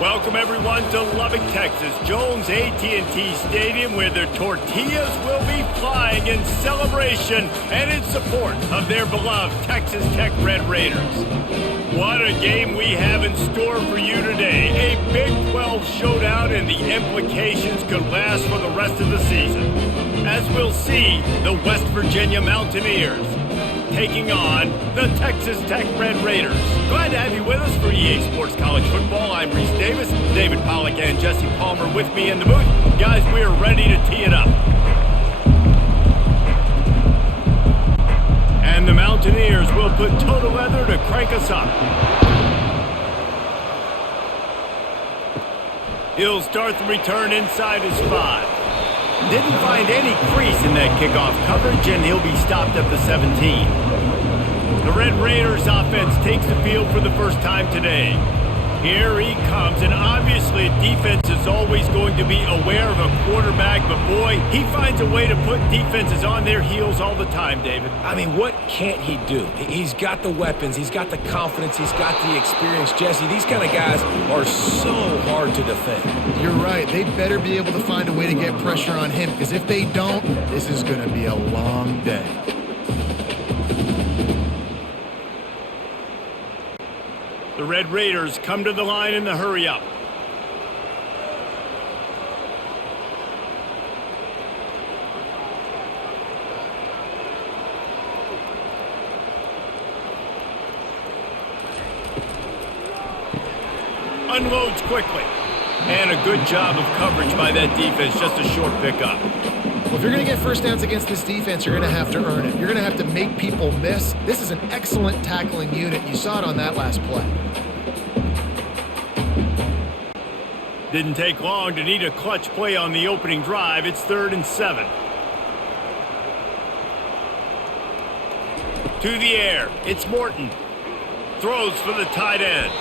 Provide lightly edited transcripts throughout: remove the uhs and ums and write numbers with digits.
Welcome everyone to Lubbock, Texas, Jones AT&T Stadium, where their tortillas will be flying in celebration and in support of their beloved Texas Tech Red Raiders. What a game we have in store for you today. A Big 12 showdown, and the implications could last for the rest of the season. As we'll see, the West Virginia Mountaineers taking on the Texas Tech Red Raiders. Glad to have you with us for EA Sports College Football. I'm Reese Davis, David Pollack and Jesse Palmer with me in the booth. Guys, we are ready to tee it up. And the Mountaineers will put toe to leather to crank us up. He'll start the return inside his 5. Didn't find any crease in that kickoff coverage, and he'll be stopped at the 17. The Red Raiders offense takes the field for the first time today. Here he comes, and obviously defense is always going to be aware of a quarterback, but boy, he finds a way to put defenses on their heels all the time, David. I mean, what can't he do? He's got the weapons, he's got the confidence, he's got the experience. Jesse, these kind of guys are so hard to defend. You're right. They better be able to find a way to get pressure on him, because if they don't, this is going to be a long day. The Red Raiders come to the line in the hurry-up. Unloads quickly. And a good job of coverage by that defense, just a short pickup. Well, if you're going to get first downs against this defense, you're going to have to earn it. You're going to have to make people miss. This is an excellent tackling unit. You saw it on that last play. Didn't take long to need a clutch play on the opening drive. It's 3rd and 7. To the air. It's Morton. Throws for the tight end.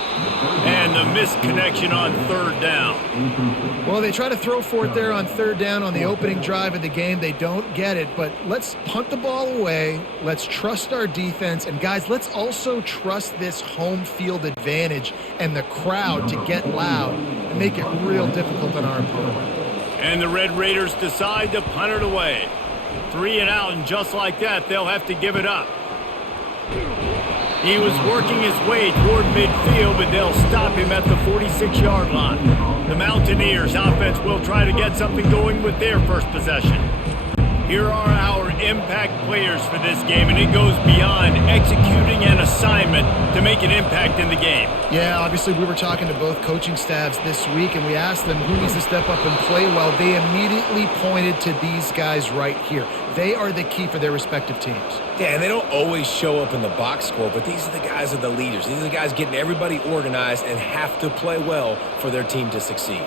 And the missed connection on 3rd down. Well, they try to throw for it there on 3rd down on the opening drive of the game. They don't get it, but let's punt the ball away. Let's trust our defense. And, guys, let's also trust this home field advantage and the crowd to get loud and make it real difficult on our opponent. And the Red Raiders decide to punt it away. 3 and out, and just like that, they'll have to give it up. He was working his way toward midfield, but they'll stop him at the 46-yard line. The Mountaineers offense will try to get something going with their first possession. Here are our impact players for this game, and it goes beyond executing an assignment to make an impact in the game. Yeah, obviously we were talking to both coaching staffs this week, and we asked them who needs to step up and play well. They immediately pointed to these guys right here. They are the key for their respective teams. Yeah, and they don't always show up in the box score, but these are the guys that are the leaders. These are the guys getting everybody organized and have to play well for their team to succeed.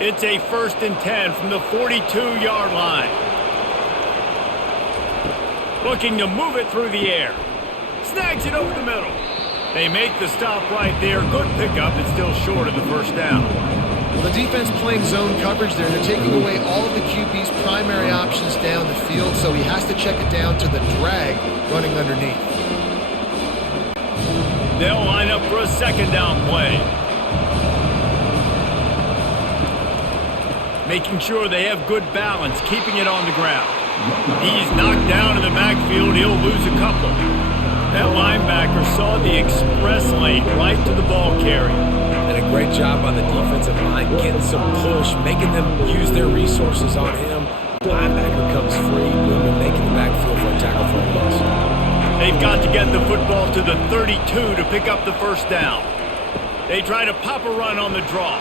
It's a 1st and 10 from the 42-yard line. Looking to move it through the air. Snags it over the middle. They make the stop right there. Good pickup. It's still short of the 1st down. Well, the defense playing zone coverage there. They're taking away all of the QB's primary options down the field, so he has to check it down to the drag running underneath. They'll line up for a 2nd down play. Making sure they have good balance, keeping it on the ground. He's knocked down in the backfield. He'll lose a couple. That linebacker saw the express lane right to the ball carrier. And a great job on the defensive line, getting some push, making them use their resources on him. Linebacker comes free, boom, and making the backfield for a tackle for a loss. They've got to get the football to the 32 to pick up the 1st down. They try to pop a run on the draw.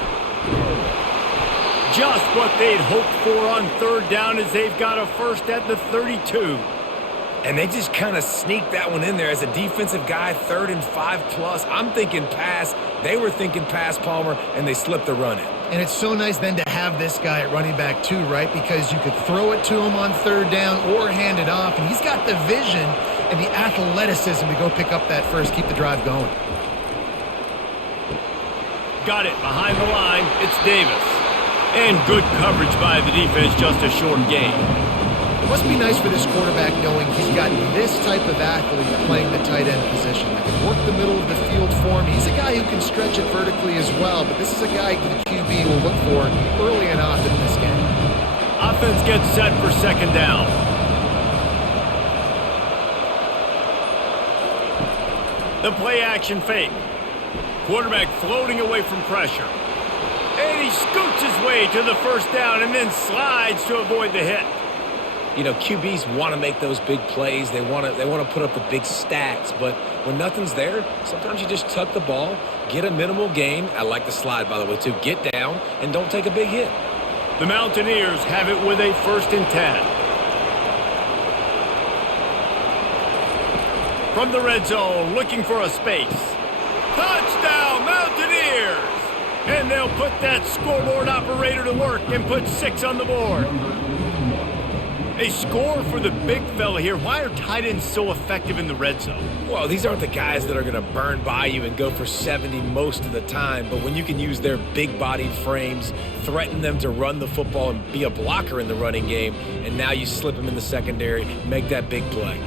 Just what they'd hoped for on 3rd down, as they've got a 1st at the 32. And they just kind of sneaked that one in there as a defensive guy, 3rd and 5+. I'm thinking pass. They were thinking pass, Palmer, and they slipped the run in. And it's so nice then to have this guy at running back too, right? Because you could throw it to him on 3rd down or hand it off, and he's got the vision and the athleticism to go pick up that 1st, keep the drive going. Got it behind the line. It's Davis. And good coverage by the defense, just a short gain. It must be nice for this quarterback knowing he's got this type of athlete playing the tight end position. That can work the middle of the field for him. He's a guy who can stretch it vertically as well, but this is a guy the QB will look for early and often in this game. Offense gets set for second down. The play action fake. Quarterback floating away from pressure. And he scoots his way to the first down and then slides to avoid the hit. You know, QBs want to make those big plays. They want to put up the big stats. But when nothing's there, sometimes you just tuck the ball, get a minimal gain. I like the slide, by the way, too. Get down and don't take a big hit. The Mountaineers have it with a 1st and 10. From the red zone, looking for a space. Touchdown, Mountaineers! And they'll put that scoreboard operator to work and put 6 on the board. A score for the big fella here. Why are tight ends so effective in the red zone? Well, these aren't the guys that are going to burn by you and go for 70 most of the time, but when you can use their big-bodied frames, threaten them to run the football and be a blocker in the running game, and now you slip them in the secondary, make that big play.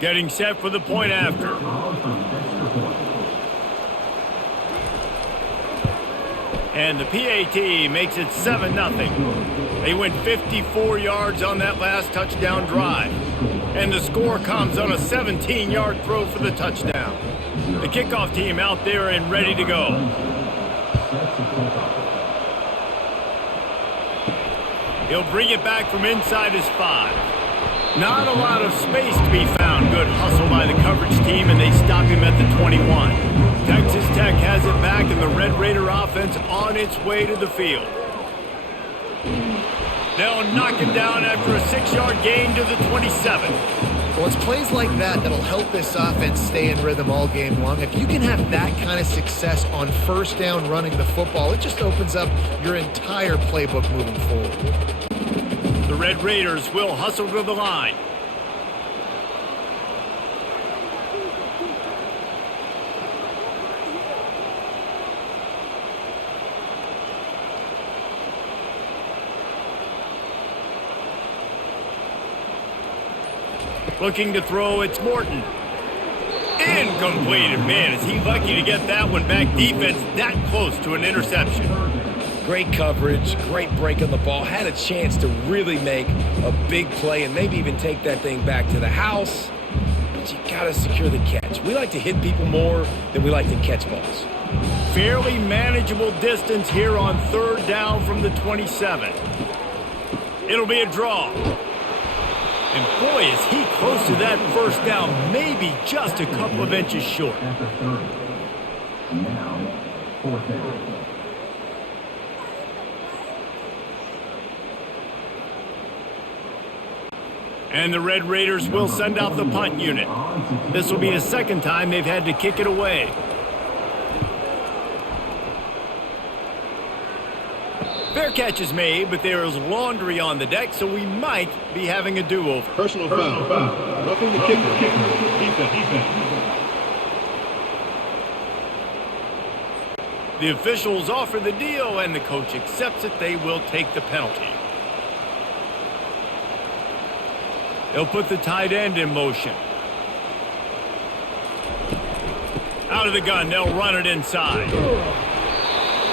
Getting set for the point after. And the PAT makes it 7-0. They went 54 yards on that last touchdown drive. And the score comes on a 17-yard throw for the touchdown. The kickoff team out there and ready to go. He'll bring it back from inside his 5. Not a lot of space to be found. Good hustle by the coverage team, and they stop him at the 21. Texas Tech has it back, and the Red Raider offense on its way to the field. They'll knock him down after a 6-yard gain to the 27. Well, it's plays like that that'll help this offense stay in rhythm all game long. If you can have that kind of success on first down running the football, it just opens up your entire playbook moving forward. The Red Raiders will hustle to the line. Looking to throw, it's Morton. Incomplete. Man, is he lucky to get that one back. Defense that close to an interception. Great coverage, great break on the ball. Had a chance to really make a big play and maybe even take that thing back to the house. But you got to secure the catch. We like to hit people more than we like to catch balls. Fairly manageable distance here on 3rd down from the 27. It'll be a draw. And boy, is he close to that first down, maybe just a couple of inches short. Now, 4th down. And the Red Raiders will send out the punt unit. This will be the 2nd time they've had to kick it away. Fair catch is made, but there is laundry on the deck, so we might be having a do-over. Personal foul. Roughing the kicker. Defense. The officials offer the deal, and the coach accepts it. They will take the penalty. They'll put the tight end in motion. Out of the gun, they'll run it inside.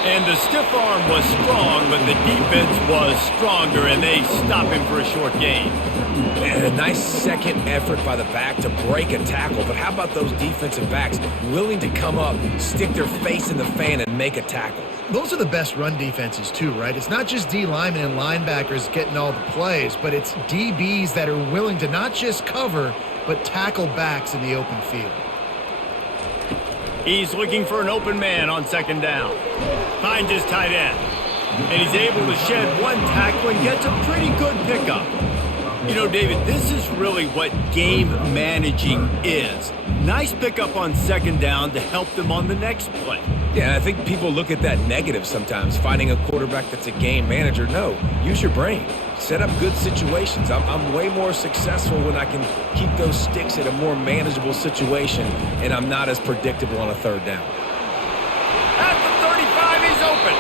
And the stiff arm was strong, but the defense was stronger, and they stop him for a short gain. And a nice second effort by the back to break a tackle. But how about those defensive backs willing to come up, stick their face in the fan, and make a tackle? Those are the best run defenses too, right? It's not just D linemen and linebackers getting all the plays, but it's DBs that are willing to not just cover, but tackle backs in the open field. He's looking for an open man on 2nd down. Finds his tight end. And he's able to shed one tackle and gets a pretty good pickup. You know, David, this is really what game managing is. Nice pickup on 2nd down to help them on the next play. Yeah, and I think people look at that negative sometimes, finding a quarterback that's a game manager. No, use your brain. Set up good situations. I'm way more successful when I can keep those sticks in a more manageable situation, and I'm not as predictable on a third down. At the 35, he's open.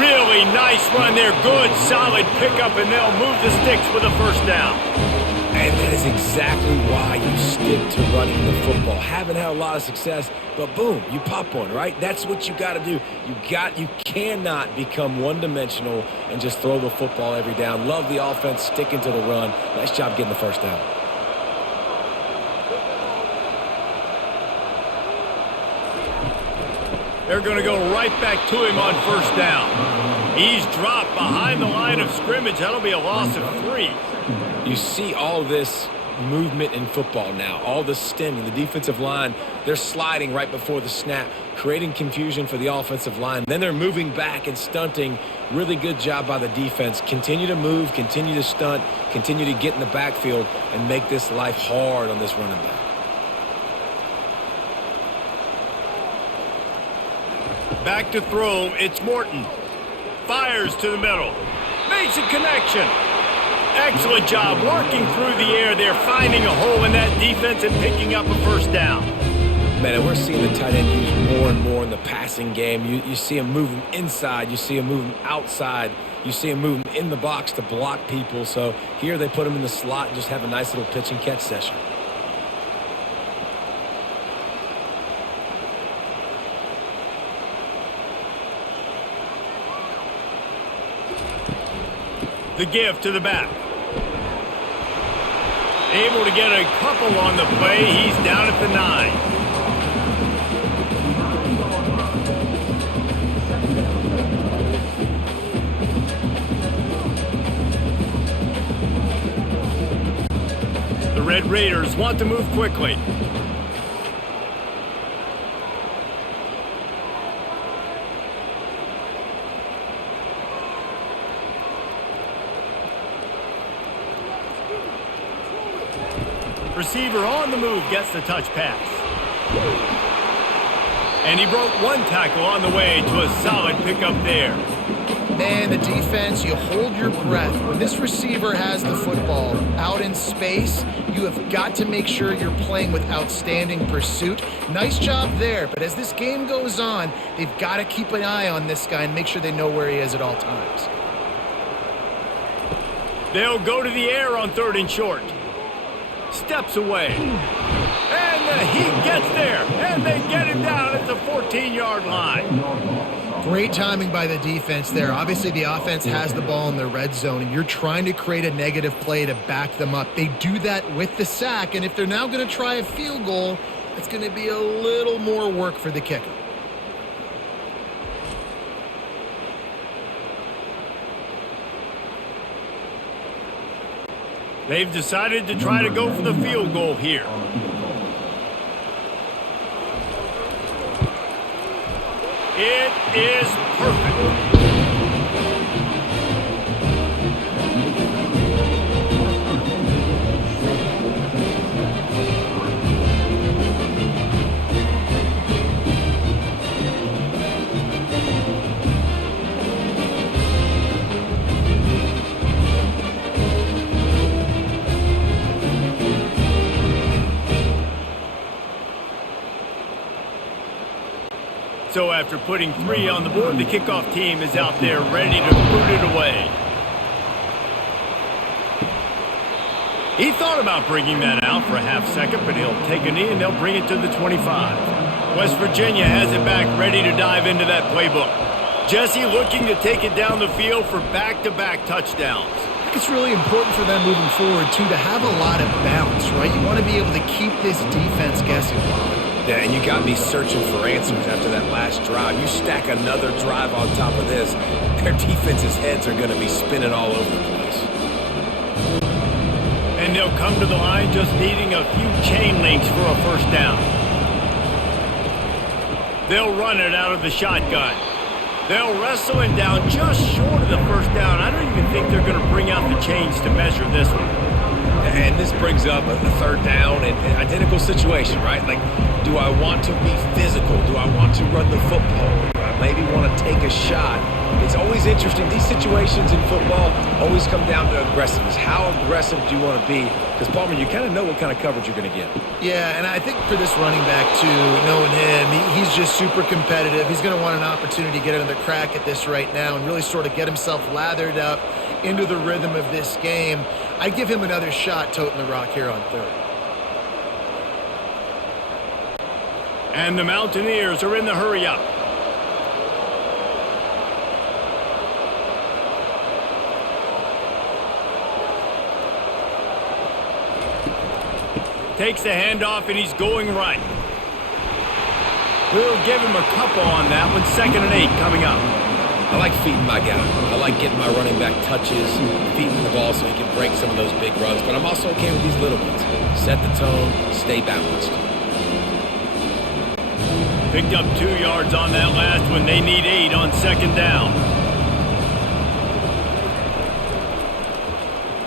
Really nice run there. Good, solid pickup, and they'll move the sticks with a first down. And that is exactly why you stick to running the football. Haven't had a lot of success, but boom, you pop one, right? That's what you got to do. You cannot become one-dimensional and just throw the football every down. Love the offense, sticking to the run. Nice job getting the first down. They're going to go right back to him on first down. He's dropped behind the line of scrimmage. That'll be a loss of 3. You see all this movement in football now, all the stemming, the defensive line, they're sliding right before the snap, creating confusion for the offensive line. Then they're moving back and stunting. Really good job by the defense. Continue to move, continue to stunt, continue to get in the backfield and make this life hard on this running back. Back to throw, it's Morton. Fires to the middle. Makes a connection. Excellent job working through the air there, finding a hole in that defense and picking up a first down. Man, and we're seeing the tight end used more and more in the passing game. You see him moving inside. You see him moving outside. You see him moving in the box to block people. So here they put him in the slot and just have a nice little pitch and catch session. The give to the back. Able to get a couple on the play. He's down at the 9. The Red Raiders want to move quickly. Receiver on the move gets the touch pass. And he broke one tackle on the way to a solid pickup there. Man, the defense, you hold your breath. When this receiver has the football out in space, you have got to make sure you're playing with outstanding pursuit. Nice job there, but as this game goes on, they've got to keep an eye on this guy and make sure they know where he is at all times. They'll go to the air on 3rd and short. Steps away. And he gets there. And they get him down at the 14-yard line. Great timing by the defense there. Obviously, the offense has the ball in the red zone, and you're trying to create a negative play to back them up. They do that with the sack, and if they're now going to try a field goal, it's going to be a little more work for the kicker. They've decided to try to go for the field goal here. It is perfect. So after putting 3 on the board, the kickoff team is out there ready to boot it away. He thought about bringing that out for a half second, but he'll take a knee and they'll bring it to the 25. West Virginia has it back ready to dive into that playbook. Jesse looking to take it down the field for back-to-back touchdowns. I think it's really important for them moving forward, too, to have a lot of bounce, right? You want to be able to keep this defense guessing, Bob. Yeah, and you got to be searching for answers after that last drive. You stack another drive on top of this, their defense's heads are going to be spinning all over the place. And they'll come to the line just needing a few chain links for a first down. They'll run it out of the shotgun. They'll wrestle it down just short of the first down. I don't even think they're going to bring out the chains to measure this one. And this brings up a third down and an identical situation, right? Like, do I want to be physical? Do I want to run the football? Do I maybe want to take a shot? It's always interesting. These situations in football always come down to aggressiveness. How aggressive do you want to be? Because, Palmer, you kind of know what kind of coverage you're going to get. Yeah, and I think for this running back, too, knowing him, he's just super competitive. He's going to want an opportunity to get another crack at this right now and really sort of get himself lathered up into the rhythm of this game. I'd give him another shot toting the rock here on third. And the Mountaineers are in the hurry-up. Takes the handoff, and he's going right. We'll give him a couple on that one. 2nd and 8 coming up. I like feeding my guy. I like getting my running back touches, feeding the ball so he can break some of those big runs. But I'm also okay with these little ones. Set the tone, stay balanced. Picked up 2 yards on that last one. They need 8 on 2nd down.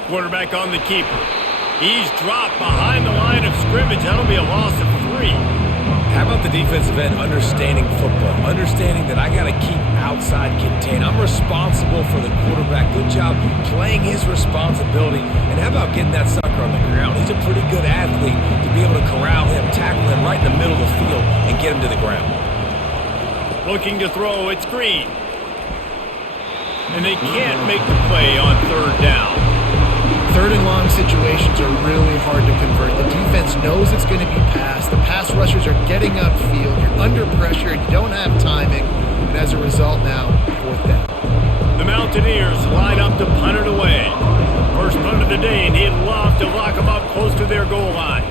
Quarterback on the keeper. He's dropped behind the line of scrimmage. That'll be a loss of 3. How about the defensive end understanding football, understanding that I got to keep outside contain. I'm responsible for the quarterback. Good job playing his responsibility. And how about getting that sucker on the ground? He's a pretty good athlete to be able to corral him, tackle him right in the middle of the field, and get him to the ground. Looking to throw, it's Green. And they can't make the play on 3rd down. 3rd and long situations are really hard to convert. The defense knows it's going to be passed. The pass rushers are getting upfield. You're under pressure. You don't have timing. And as a result now, 4th down. The Mountaineers line up to punt it away. First punt of the day, and he'd love to lock them up close to their goal line.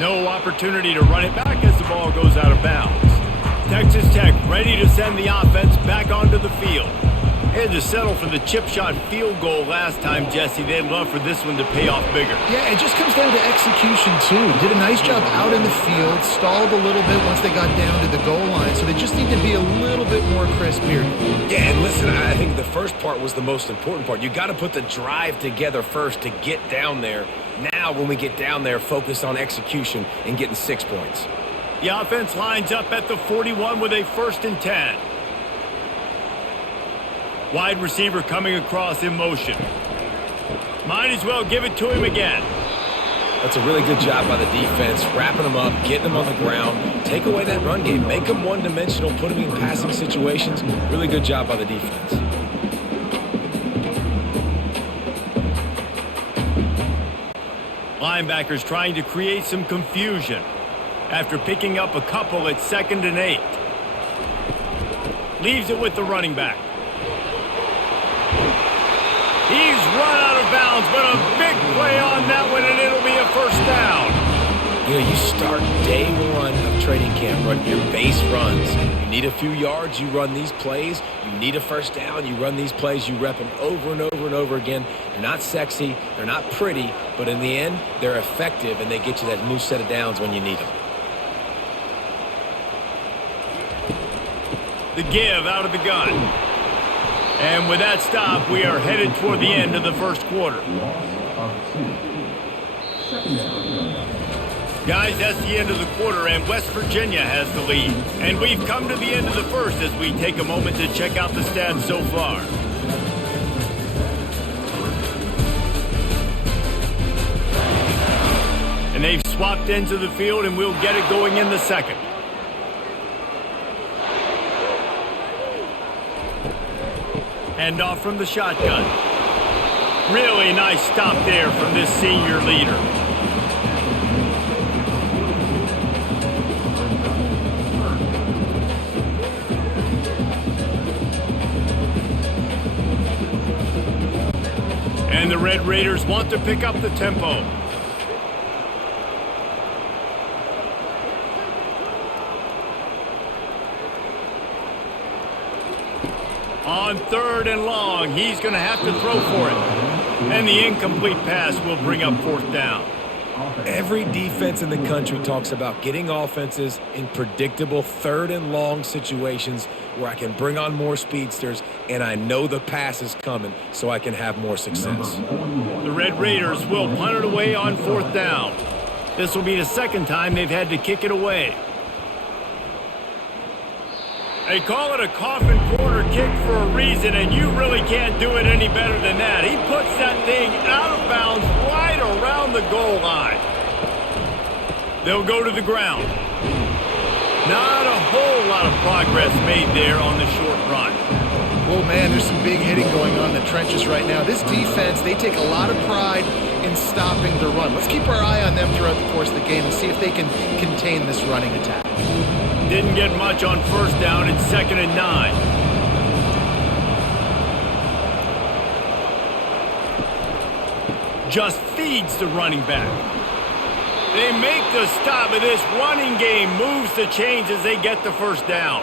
No opportunity to run it back as the ball goes out of bounds. Texas Tech ready to send the offense back onto the field. Had to settle for the chip shot field goal last time, Jesse. They'd love for this one to pay off bigger. Yeah, it just comes down to execution, too. Did a nice job out in the field, stalled a little bit once they got down to the goal line, so they just need to be a little bit more crisp here. Yeah, and listen, I think the first part was the most important part. You got to put the drive together first to get down there. Now, when we get down there, focus on execution and getting 6 points. The offense lines up at the 41 with a 1st and 10. Wide receiver coming across in motion. Might as well give it to him again. That's a really good job by the defense, wrapping them up, getting them on the ground. Take away that run game. Make them one-dimensional, put them in passing situations. Really good job by the defense. Linebackers trying to create some confusion after picking up a couple at 2nd and 8. Leaves it with the running back. He's run out of bounds, but a big play on that one, and it'll be a 1st down. You know, you start day 1 of training camp, run your base runs. You need a few yards, you run these plays. You need a 1st down, you run these plays. You rep them over and over and over again. They're not sexy, they're not pretty, but in the end, they're effective, and they get you that new set of downs when you need them. The give out of the gun. And with that stop, we are headed toward the end of the 1st quarter. Guys, that's the end of the quarter, and West Virginia has the lead. And we've come to the end of the 1st as we take a moment to check out the stats so far. And they've swapped into the field, and we'll get it going in the 2nd. Hand off from the shotgun. Really nice stop there from this senior leader. And the Red Raiders want to pick up the tempo. On 3rd and long, he's going to have to throw for it. And the incomplete pass will bring up 4th down. Every defense in the country talks about getting offenses in predictable third and long situations where I can bring on more speedsters and I know the pass is coming so I can have more success. The Red Raiders will punt it away on 4th down. This will be the second time they've had to kick it away. They call it a coffin corner kick for a reason, and you really can't do it any better than that. He puts that thing out of bounds right around the goal line. They'll go to the ground. Not a whole lot of progress made there on the short run. Oh, man, there's some big hitting going on in the trenches right now. This defense, they take a lot of pride in stopping the run. Let's keep our eye on them throughout the course of the game and see if they can contain this running attack. Didn't get much on 1st down. It's 2nd and 9. Just feeds the running back. They make the stop, but this running game moves the chains as they get the 1st down.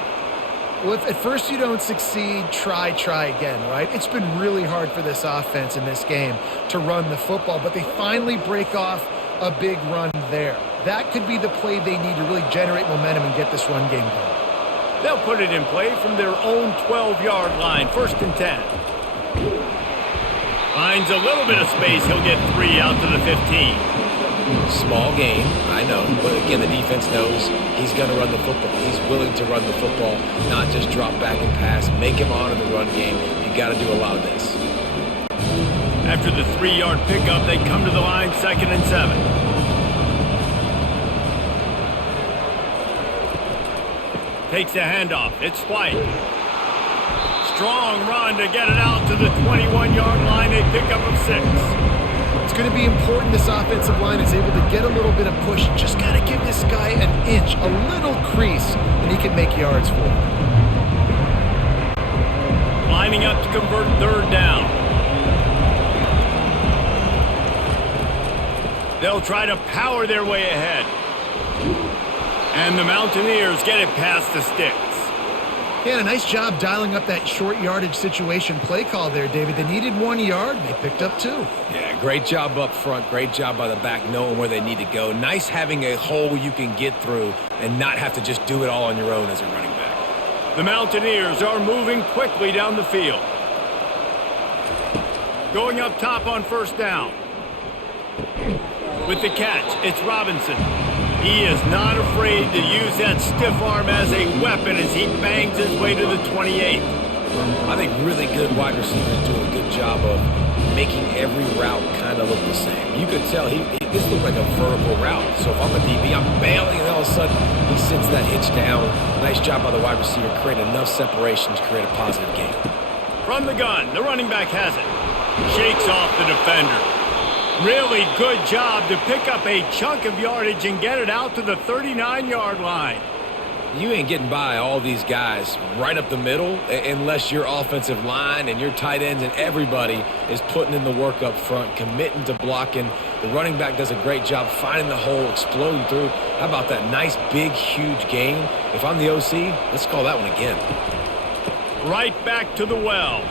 Well, if at first you don't succeed, try again, right? It's been really hard for this offense in this game to run the football, but they finally break off a big run there. That could be the play they need to really generate momentum and get this run game going. They'll put it in play from their own 12-yard line, 1st and 10. Finds a little bit of space. He'll get 3 out to the 15. Small game, I know, but again, the defense knows he's going to run the football. He's willing to run the football, not just drop back and pass, make him honor the run game. You got to do a lot of this. After the 3-yard pickup, they come to the line, 2nd and 7. Takes the handoff. It's White. Strong run to get it out to the 21-yard line. A pickup of 6. It's going to be important this offensive line is able to get a little bit of push. Just got to give this guy an inch, a little crease, and he can make yards for it. Lining up to convert 3rd down. They'll try to power their way ahead. And the Mountaineers get it past the sticks. Yeah, a nice job dialing up that short yardage situation play call there, David. They needed 1 yard, and they picked up 2. Yeah, great job up front. Great job by the back knowing where they need to go. Nice having a hole you can get through and not have to just do it all on your own as a running back. The Mountaineers are moving quickly down the field. Going up top on 1st down. With the catch, it's Robinson. He is not afraid to use that stiff arm as a weapon as he bangs his way to the 28. I think really good wide receivers do a good job of making every route kind of look the same. You could tell this looked like a vertical route. So if I'm a DB, I'm bailing, and all of a sudden he sends that hitch down. Nice job by the wide receiver, creating enough separation to create a positive gain. From the gun, the running back has it. Shakes off the defender. Really good job to pick up a chunk of yardage and get it out to the 39-yard line. You ain't getting by all these guys right up the middle unless your offensive line and your tight ends and everybody is putting in the work up front, committing to blocking. The running back does a great job finding the hole, exploding through. How about that nice, big, huge gain? If I'm the OC, let's call that one again. Right back to the well.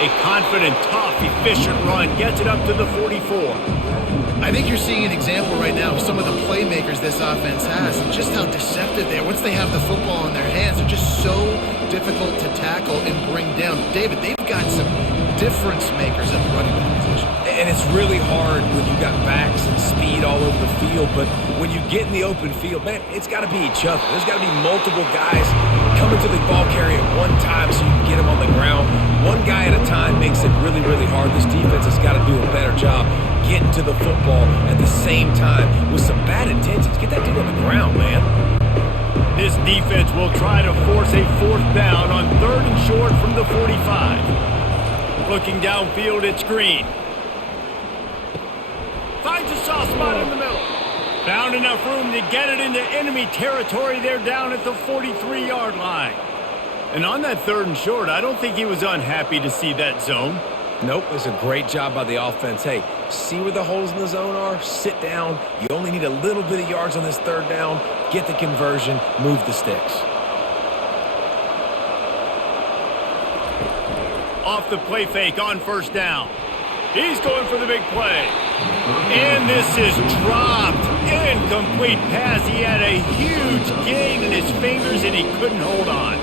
A confident, tough, efficient run gets it up to the 44. I think you're seeing an example right now of some of the playmakers this offense has and just how deceptive they are. Once they have the football in their hands, they're just so difficult to tackle and bring down. David, they've got some difference makers at the running back position. And it's really hard when you've got backs and speed all over the field, but when you get in the open field, man, it's got to be each other. There's got to be multiple guys coming to the ball carrier at one time so you can get them on the ground. One guy at a time makes it really, really hard. This defense has got to do a better job getting to the football at the same time with some bad intentions. Get that dude on the ground, man. This defense will try to force a 4th down on 3rd and short from the 45. Looking downfield, it's Green. Finds a soft spot in the middle. Found enough room to get it into enemy territory. They're down at the 43-yard line. And on that 3rd and short, I don't think he was unhappy to see that zone. Nope, it was a great job by the offense. Hey, see where the holes in the zone are? Sit down. You only need a little bit of yards on this 3rd down. Get the conversion. Move the sticks. Off the play fake on 1st down. He's going for the big play. And this is dropped. Incomplete pass. He had a huge gain in his fingers, and he couldn't hold on.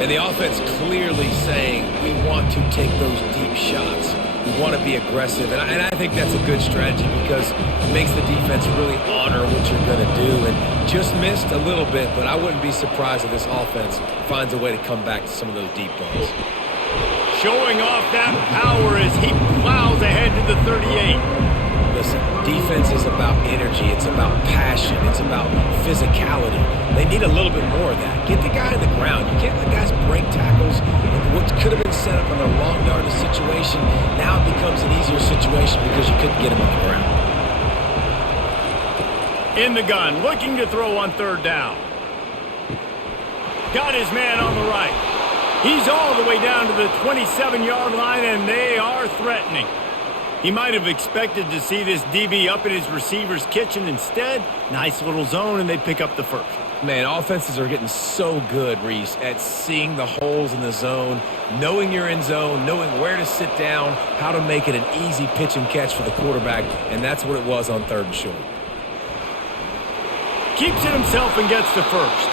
And the offense clearly saying, we want to take those deep shots. We want to be aggressive. And I think that's a good strategy because it makes the defense really honor what you're going to do. And just missed a little bit, but I wouldn't be surprised if this offense finds a way to come back to some of those deep balls. Showing off that power as he plows ahead to the 38. Listen, defense is about energy. It's about passion. It's about physicality. They need a little bit more of that. Get the guy on the ground. You can't let guys break tackles. What could have been set up in a long yardage situation, now it becomes an easier situation because you couldn't get him on the ground. In the gun, looking to throw on third down. Got his man on the right. He's all the way down to the 27-yard line, and they are threatening. He might have expected to see this DB up in his receiver's kitchen. Instead, nice little zone, and they pick up the first. Man, offenses are getting so good, Reese, at seeing the holes in the zone, knowing you're in zone, knowing where to sit down, how to make it an easy pitch and catch for the quarterback, and that's what it was on third and short. Keeps it himself and gets the first.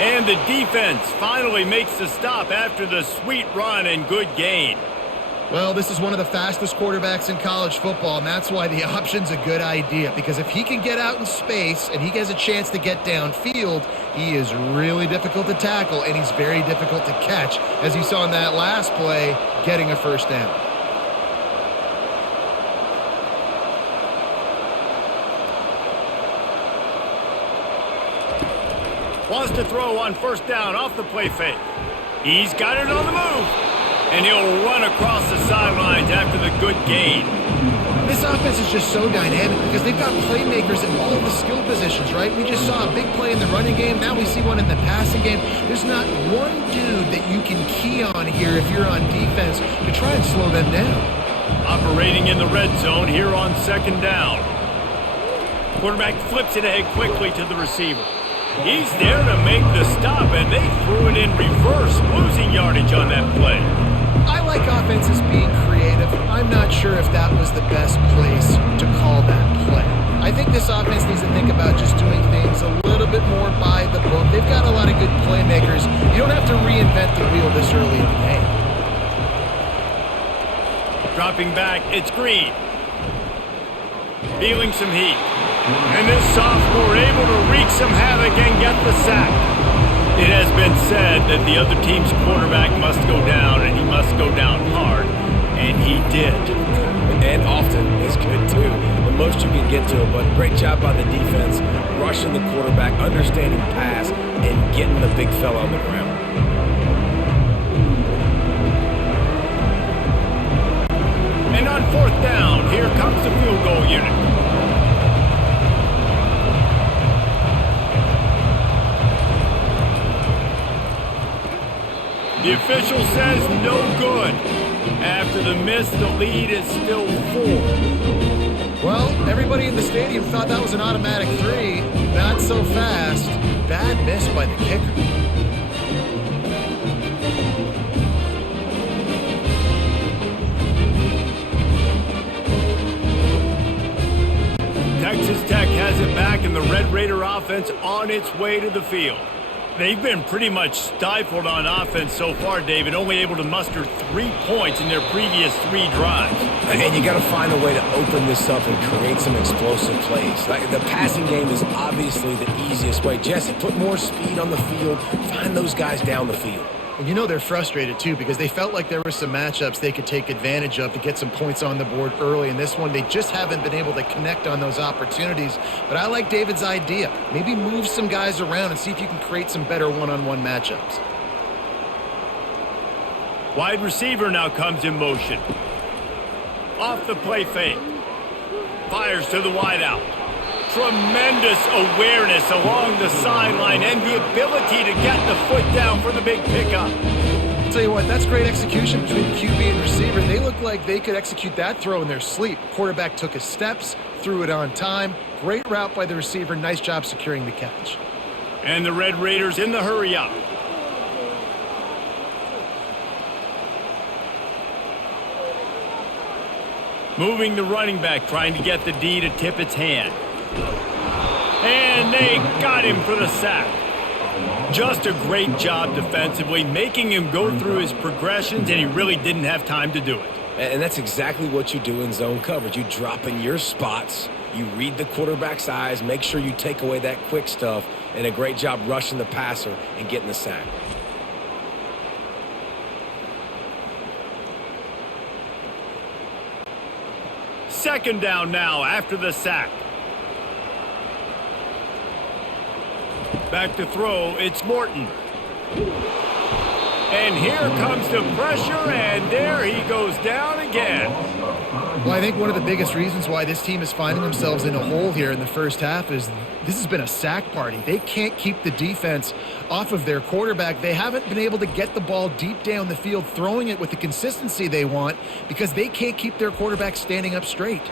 And the defense finally makes the stop after the sweet run and good gain. Well, this is one of the fastest quarterbacks in college football, and that's why the option's a good idea. Because if he can get out in space and he has a chance to get downfield, he is really difficult to tackle, and he's very difficult to catch, as you saw in that last play, getting a first down. Wants to throw on first down off the play fake. He's got it on the move. And he'll run across the sidelines after the good gain. This offense is just so dynamic because they've got playmakers in all of the skill positions, right? We just saw a big play in the running game. Now we see one in the passing game. There's not one dude that you can key on here if you're on defense to try and slow them down. Operating in the red zone here on second down. Quarterback flips it ahead quickly to the receiver. He's there to make the stop, and they threw it in reverse, losing yardage on that play. I like offenses being creative. I'm not sure if that was the best place to call that play. I think this offense needs to think about just doing things a little bit more by the book. They've got a lot of good playmakers. You don't have to reinvent the wheel this early in the game. Dropping back, it's Green. Feeling some heat. And this sophomore able to wreak some havoc and get the sack. It has been said that the other team's quarterback must go down, and he must go down hard. And he did. And often is good, too. The most you can get to him, but great job by the defense, rushing the quarterback, understanding pass, and getting the big fella on the ground. And on fourth down, here comes the field goal unit. The official says no good. After the miss, the lead is still 4. Well, everybody in the stadium thought that was an automatic 3. Not so fast. Bad miss by the kicker. Texas Tech has it back, and the Red Raider offense on its way to the field. They've been pretty much stifled on offense so far, David, only able to muster 3 points in their previous 3 drives. And you got to find a way to open this up and create some explosive plays. Like the passing game is obviously the easiest way. Jesse, put more speed on the field. Find those guys down the field. And you know they're frustrated, too, because they felt like there were some matchups they could take advantage of to get some points on the board early. In this one, they just haven't been able to connect on those opportunities. But I like David's idea. Maybe move some guys around and see if you can create some better one-on-one matchups. Wide receiver now comes in motion. Off the play fake. Fires to the wideout. Tremendous awareness along the sideline and the ability to get the foot down for the big pickup. I'll tell you what, that's great execution between the QB and receiver. They look like they could execute that throw in their sleep. Quarterback took his steps, threw it on time. Great route by the receiver. Nice job securing the catch. And the Red Raiders in the hurry up. Moving the running back, trying to get the D to tip its hand. And they got him for the sack. Just a great job defensively, making him go through his progressions, and he really didn't have time to do it. And that's exactly what you do in zone coverage. You drop in your spots, you read the quarterback's eyes, make sure you take away that quick stuff, and a great job rushing the passer and getting the sack. Second down now after the sack. Back to throw, it's Morton. And here comes the pressure, and there he goes down again. Well, I think one of the biggest reasons why this team is finding themselves in a hole here in the first half is this has been a sack party. They can't keep the defense off of their quarterback. They haven't been able to get the ball deep down the field, throwing it with the consistency they want because they can't keep their quarterback standing up straight.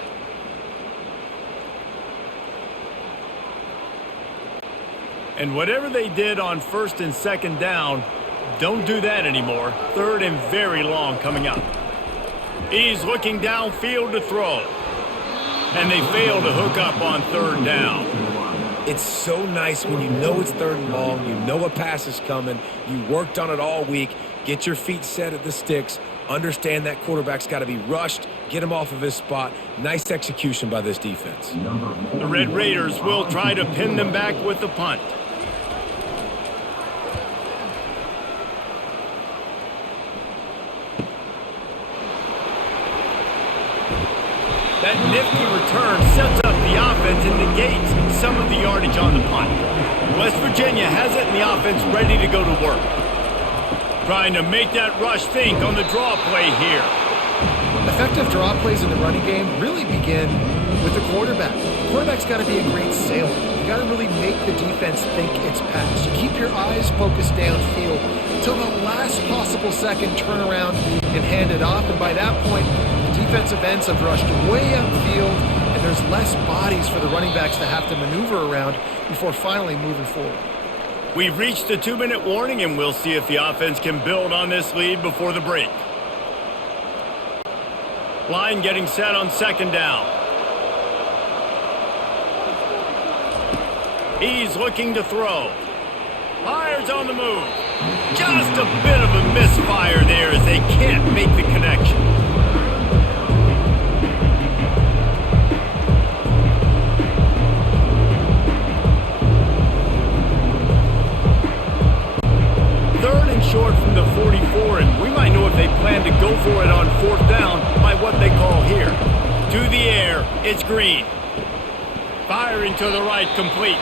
And whatever they did on first and second down, don't do that anymore. Third and very long coming up. He's looking downfield to throw. And they fail to hook up on third down. It's so nice when you know it's third and long, you know a pass is coming, you worked on it all week, get your feet set at the sticks, understand that quarterback's got to be rushed, get him off of his spot. Nice execution by this defense. The Red Raiders will try to pin them back with the punt. That nifty return sets up the offense and negates some of the yardage on the punt. West Virginia has it in the offense ready to go to work. Trying to make that rush think on the draw play here. Effective draw plays in the running game really begin with the quarterback. The quarterback's got to be a great sailor. You got to really make the defense think it's pass. You keep your eyes focused downfield until the last possible second, turn around and hand it off. And by that point, defensive ends have rushed way upfield, and there's less bodies for the running backs to have to maneuver around before finally moving forward. We've reached the 2-minute warning, and we'll see if the offense can build on this lead before the break. Line getting set on second down. He's looking to throw. Fires on the move. Just a bit of a misfire there as they can't make the connection. Short from the 44, and we might know if they plan to go for it on fourth down by what they call here. To the air, it's Green. Firing to the right, complete.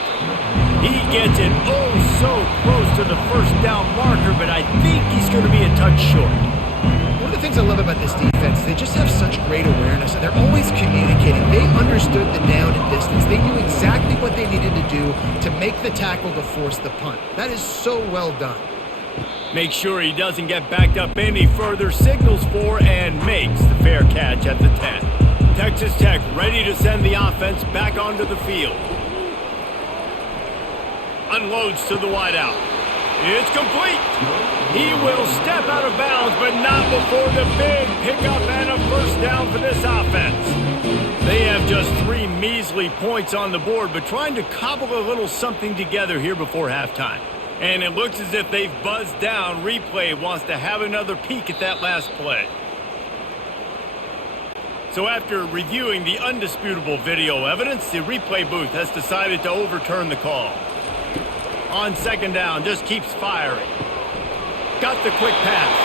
He gets it oh so close to the first down marker, but I think he's going to be a touch short. One of the things I love about this defense, they just have such great awareness, and they're always communicating. They understood the down and distance. They knew exactly what they needed to do to make the tackle to force the punt. That is so well done. Make sure he doesn't get backed up any further, signals for and makes the fair catch at the 10. Texas Tech ready to send the offense back onto the field. Unloads to the wideout. It's complete. He will step out of bounds, but not before the big pickup and a first down for this offense. They have just 3 measly points on the board, but trying to cobble a little something together here before halftime. And it looks as if they've buzzed down. Replay wants to have another peek at that last play. So after reviewing the undisputable video evidence, the replay booth has decided to overturn the call. On second down, just keeps firing. Got the quick pass.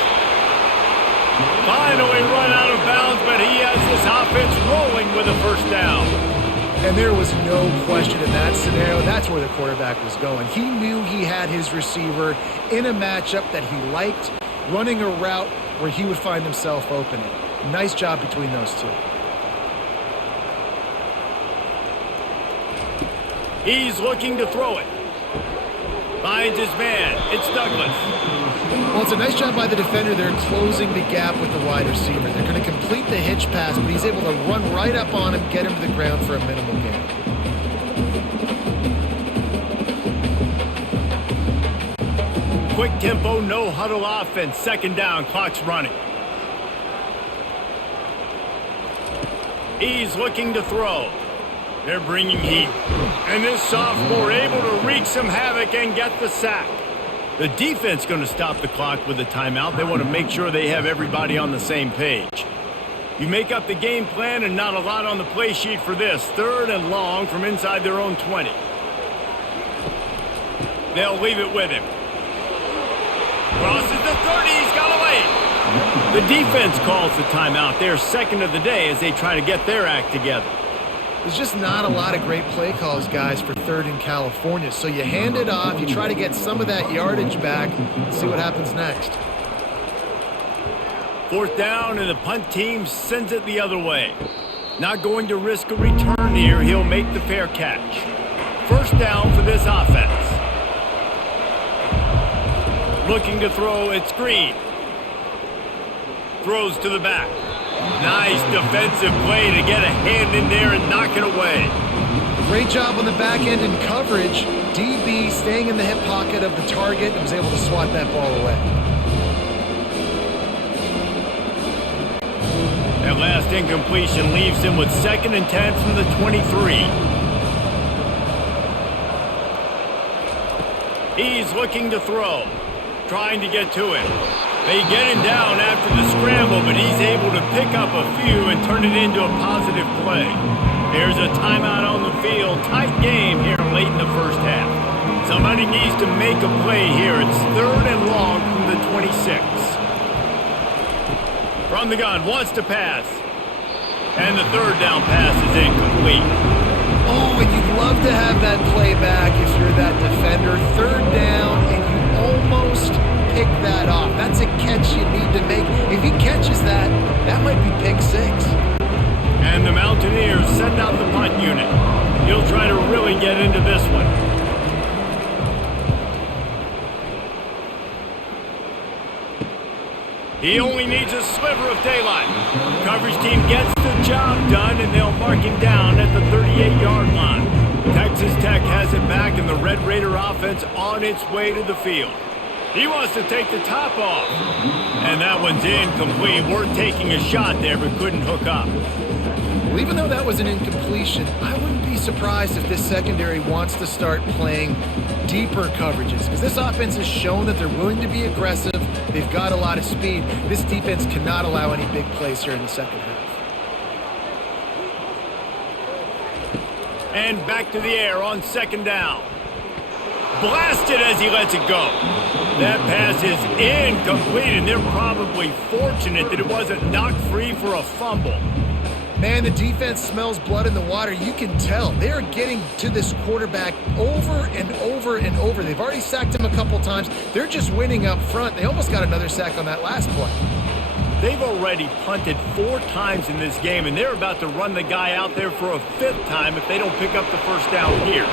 Finally run out of bounds, but he has this offense rolling with a first down. And there was no question in that scenario. That's where the quarterback was going. He knew he had his receiver in a matchup that he liked, running a route where he would find himself opening. Nice job between those two. He's looking to throw it. Finds his man. It's Douglas. Well, it's a nice job by the defender there closing the gap with the wide receiver. They're going to complete the hitch pass, but he's able to run right up on him, get him to the ground for a minimal gain. Quick tempo, no huddle offense. Second down, clock's running. He's looking to throw. They're bringing heat. And this sophomore able to wreak some havoc and get the sack. The defense going to stop the clock with a timeout. They want to make sure they have everybody on the same page. You make up the game plan and not a lot on the play sheet for this. 3rd and long from inside their own 20. They'll leave it with him. Crosses the 30. He's got away. The defense calls the timeout. They're second of the day as they try to get their act together. There's just not a lot of great play calls, guys, for 3rd in California. So you hand it off, you try to get some of that yardage back, and see what happens next. 4th down, and the punt team sends it the other way. Not going to risk a return here. He'll make the fair catch. 1st down for this offense. Looking to throw, it's Green. Throws to the back. Nice defensive play to get a hand in there and knock it away. Great job on the back end in coverage. DB staying in the hip pocket of the target and was able to swat that ball away. That last incompletion leaves him with 2nd and 10 from the 23. He's looking to throw. Trying to get to him. They get him down after the scramble, but he's able to pick up a few and turn it into a positive play. There's a timeout on the field. Tight game here late in the first half. Somebody needs to make a play here. It's 3rd and long from the 26. From the gun, wants to pass. And the 3rd down pass is incomplete. Oh, and you'd love to have that play back if you're that defender. 3rd down, and you almost pick that off. That's a catch you need to make. If he catches that, that might be pick 6. And the Mountaineers send out the punt unit. He'll try to really get into this one. He only needs a sliver of daylight. Coverage team gets the job done, and they'll mark him down at the 38-yard line. Texas Tech has it back, and the Red Raider offense on its way to the field. He wants to take the top off. And that one's incomplete. Worth taking a shot there, but couldn't hook up. Well, even though that was an incompletion, I wouldn't be surprised if this secondary wants to start playing deeper coverages, because this offense has shown that they're willing to be aggressive. They've got a lot of speed. This defense cannot allow any big plays here in the second half. And back to the air on 2nd down. Blasted as he lets it go. That pass is incomplete, and they're probably fortunate that it wasn't knocked free for a fumble. Man, the defense smells blood in the water. You can tell. They are getting to this quarterback over and over and over. They've already sacked him a couple times. They're just winning up front. They almost got another sack on that last play. They've already punted 4 times in this game, and they're about to run the guy out there for a 5th time if they don't pick up the 1st down here.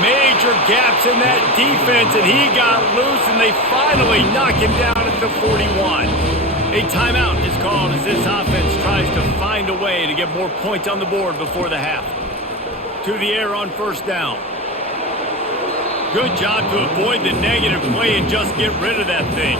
Major gaps in that defense, and he got loose, and they finally knock him down at the 41. A timeout is called as this offense tries to find a way to get more points on the board before the half. To the air on 1st down. Good job to avoid the negative play and just get rid of that thing.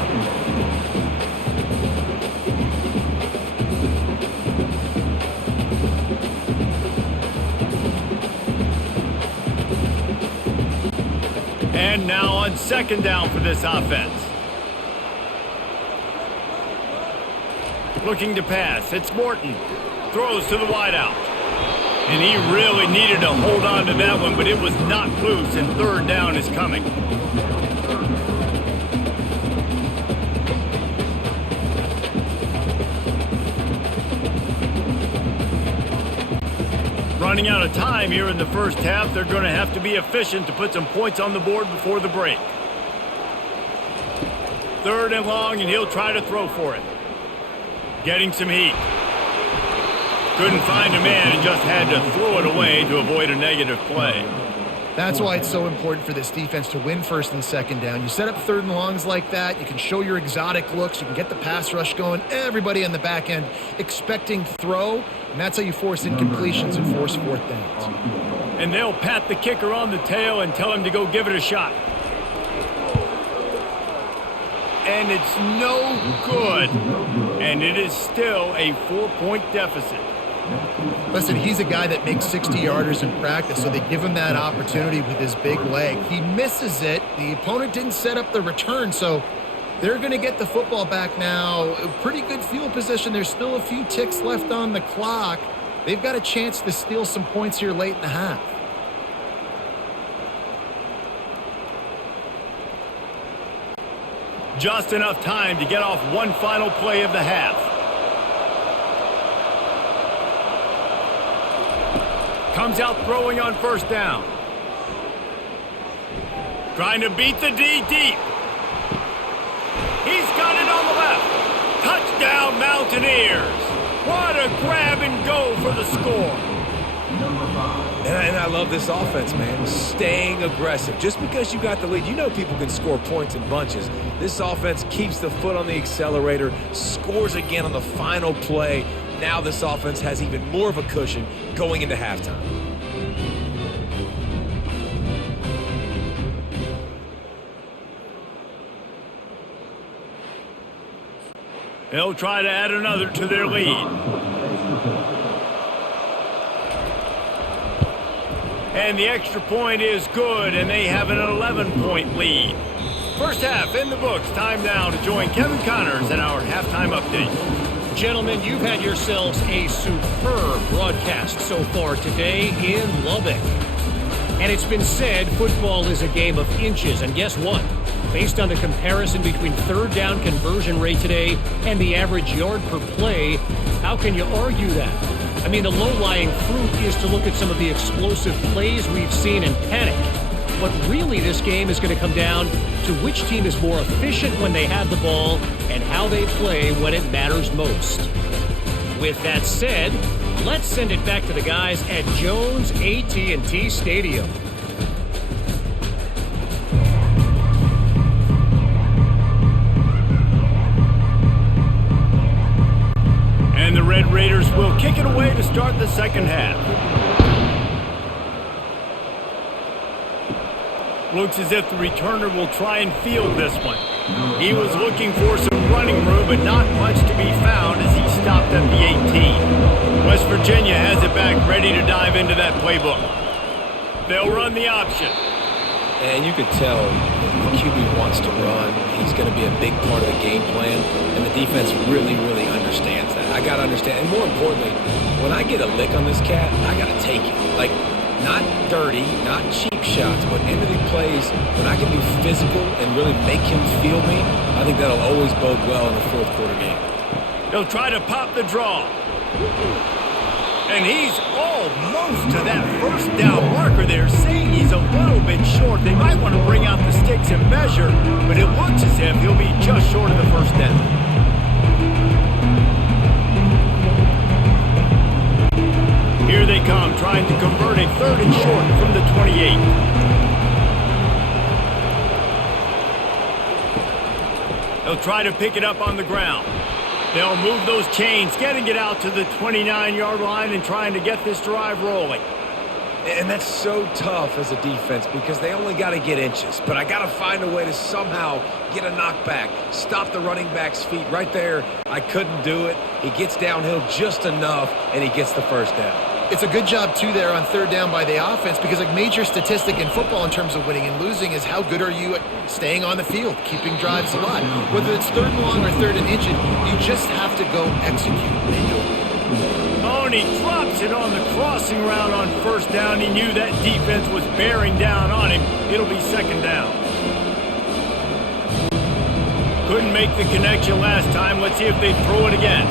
And now on 2nd down for this offense. Looking to pass. It's Morton. Throws to the wideout. And he really needed to hold on to that one, but it was knocked loose, and 3rd down is coming. Running out of time here in the first half. They're going to have to be efficient to put some points on the board before the break. 3rd and long, and he'll try to throw for it. Getting some heat. Couldn't find a man and just had to throw it away to avoid a negative play. That's why it's so important for this defense to win 1st and 2nd down. You set up 3rd and longs like that. You can show your exotic looks. You can get the pass rush going. Everybody on the back end expecting throw, and that's how you force incompletions and force 4th downs. And they'll pat the kicker on the tail and tell him to go give it a shot. And it's no good. And it is still a 4-point deficit. Listen, he's a guy that makes 60-yarders in practice, so they give him that opportunity with his big leg. He misses it. The opponent didn't set up the return, so they're going to get the football back now. Pretty good field position. There's still a few ticks left on the clock. They've got a chance to steal some points here late in the half. Just enough time to get off one final play of the half. Comes out throwing on first down. Trying to beat the D deep. He's got it on the left. Touchdown, Mountaineers. What a grab and go for the score. And I love this offense, man. Staying aggressive. Just because you got the lead, you know people can score points in bunches. This offense keeps the foot on the accelerator, scores again on the final play. Now this offense has even more of a cushion going into halftime. They'll try to add another to their lead. And the extra point is good, and they have an 11-point lead. First half in the books. Time now to join Kevin Connors in our halftime update. Gentlemen, you've had yourselves a superb broadcast so far today in Lubbock. And it's been said football is a game of inches. And guess what? Based on the comparison between third down conversion rate today and the average yard per play, how can you argue that? I mean, the low-lying fruit is to look at some of the explosive plays we've seen and panic. But really, this game is going to come down to which team is more efficient when they have the ball and how they play when it matters most. With that said, let's send it back to the guys at Jones AT&T Stadium. And the Red Raiders will kick it away to start the second half. Looks as if the returner will try and field this one. He was looking for some running room, but not much to be found as he stopped at the 18. West Virginia has it back, ready to dive into that playbook. They'll run the option. And you could tell the QB wants to run. He's going to be a big part of the game plan, and the defense really, really understands that. I got to understand, and more importantly, when I get a lick on this cat, I got to take it. Like, not dirty, not cheap shots, but into the plays, when I can be physical and really make him feel me, I think that'll always bode well in the fourth quarter game. He'll try to pop the draw. And he's almost to that first down marker there, saying he's a little bit short. They might want to bring out the sticks and measure, but it looks as if he'll be just short of the first down. Here they come, trying to convert it third and short from the 28. They'll try to pick it up on the ground. They'll move those chains, getting it out to the 29-yard line and trying to get this drive rolling. And that's so tough as a defense because they only got to get inches. But I got to find a way to somehow get a knockback, stop the running back's feet right there. I couldn't do it. He gets downhill just enough, and he gets the first down. It's a good job, too, there on third down by the offense because a major statistic in football in terms of winning and losing is how good are you at staying on the field, keeping drives alive. Whether it's third and long or third and inches, you just have to go execute. They do it. Oh, and he drops it on the crossing route on first down. He knew that defense was bearing down on him. It'll be second down. Couldn't make the connection last time. Let's see if they throw it again.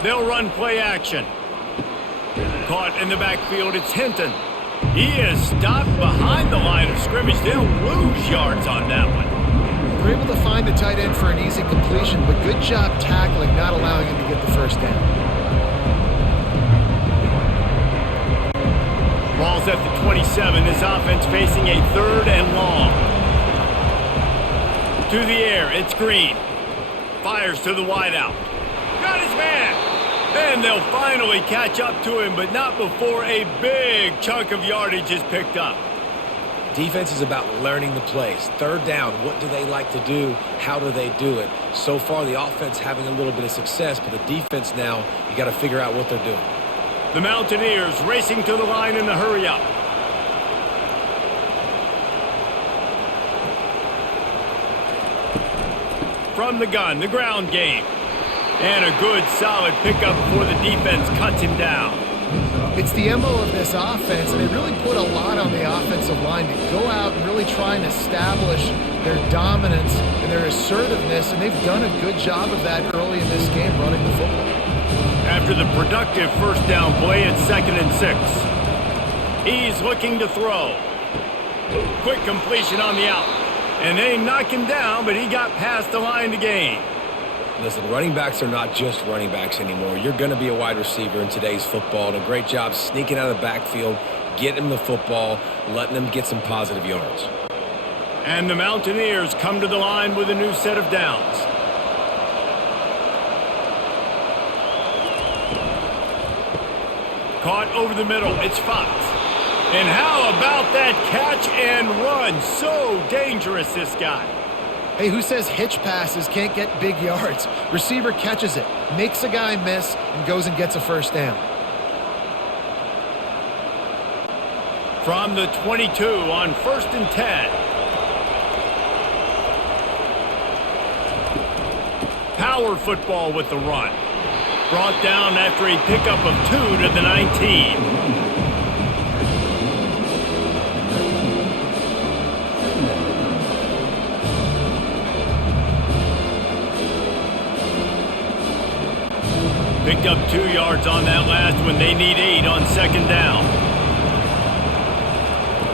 They'll run play action. Caught in the backfield, it's Hinton. He is stopped behind the line of scrimmage. They'll lose yards on that one. They're able to find the tight end for an easy completion, but good job tackling, not allowing him to get the first down. Ball's at the 27. This offense facing a third and long. To the air, it's Green. Fires to the wideout. Got his man. And they'll finally catch up to him, but not before a big chunk of yardage is picked up. Defense is about learning the plays. Third down, what do they like to do? How do they do it? So far, the offense having a little bit of success, but the defense now, you got to figure out what they're doing. The Mountaineers racing to the line in the hurry-up. From the gun, the ground game. And a good, solid pickup before the defense cuts him down. It's the MO of this offense, and they really put a lot on the offensive line to go out and really try and establish their dominance and their assertiveness, and they've done a good job of that early in this game running the football. After the productive first down play, it's 2nd and 6. He's looking to throw. Quick completion on the out. And they knock him down, but he got past the line to gain. Listen, running backs are not just running backs anymore. You're going to be a wide receiver in today's football, and a great job sneaking out of the backfield, getting them the football, letting them get some positive yards. And the Mountaineers come to the line with a new set of downs. Caught over the middle. It's Fox. And how about that catch and run? So dangerous, this guy. Hey, who says hitch passes can't get big yards? Receiver catches it, makes a guy miss, and goes and gets a first down. From the 22 on 1st and 10. Power football with the run. Brought down after a pickup of 2 to the 19. Picked up 2 yards on that last one. They need 8 on 2nd down.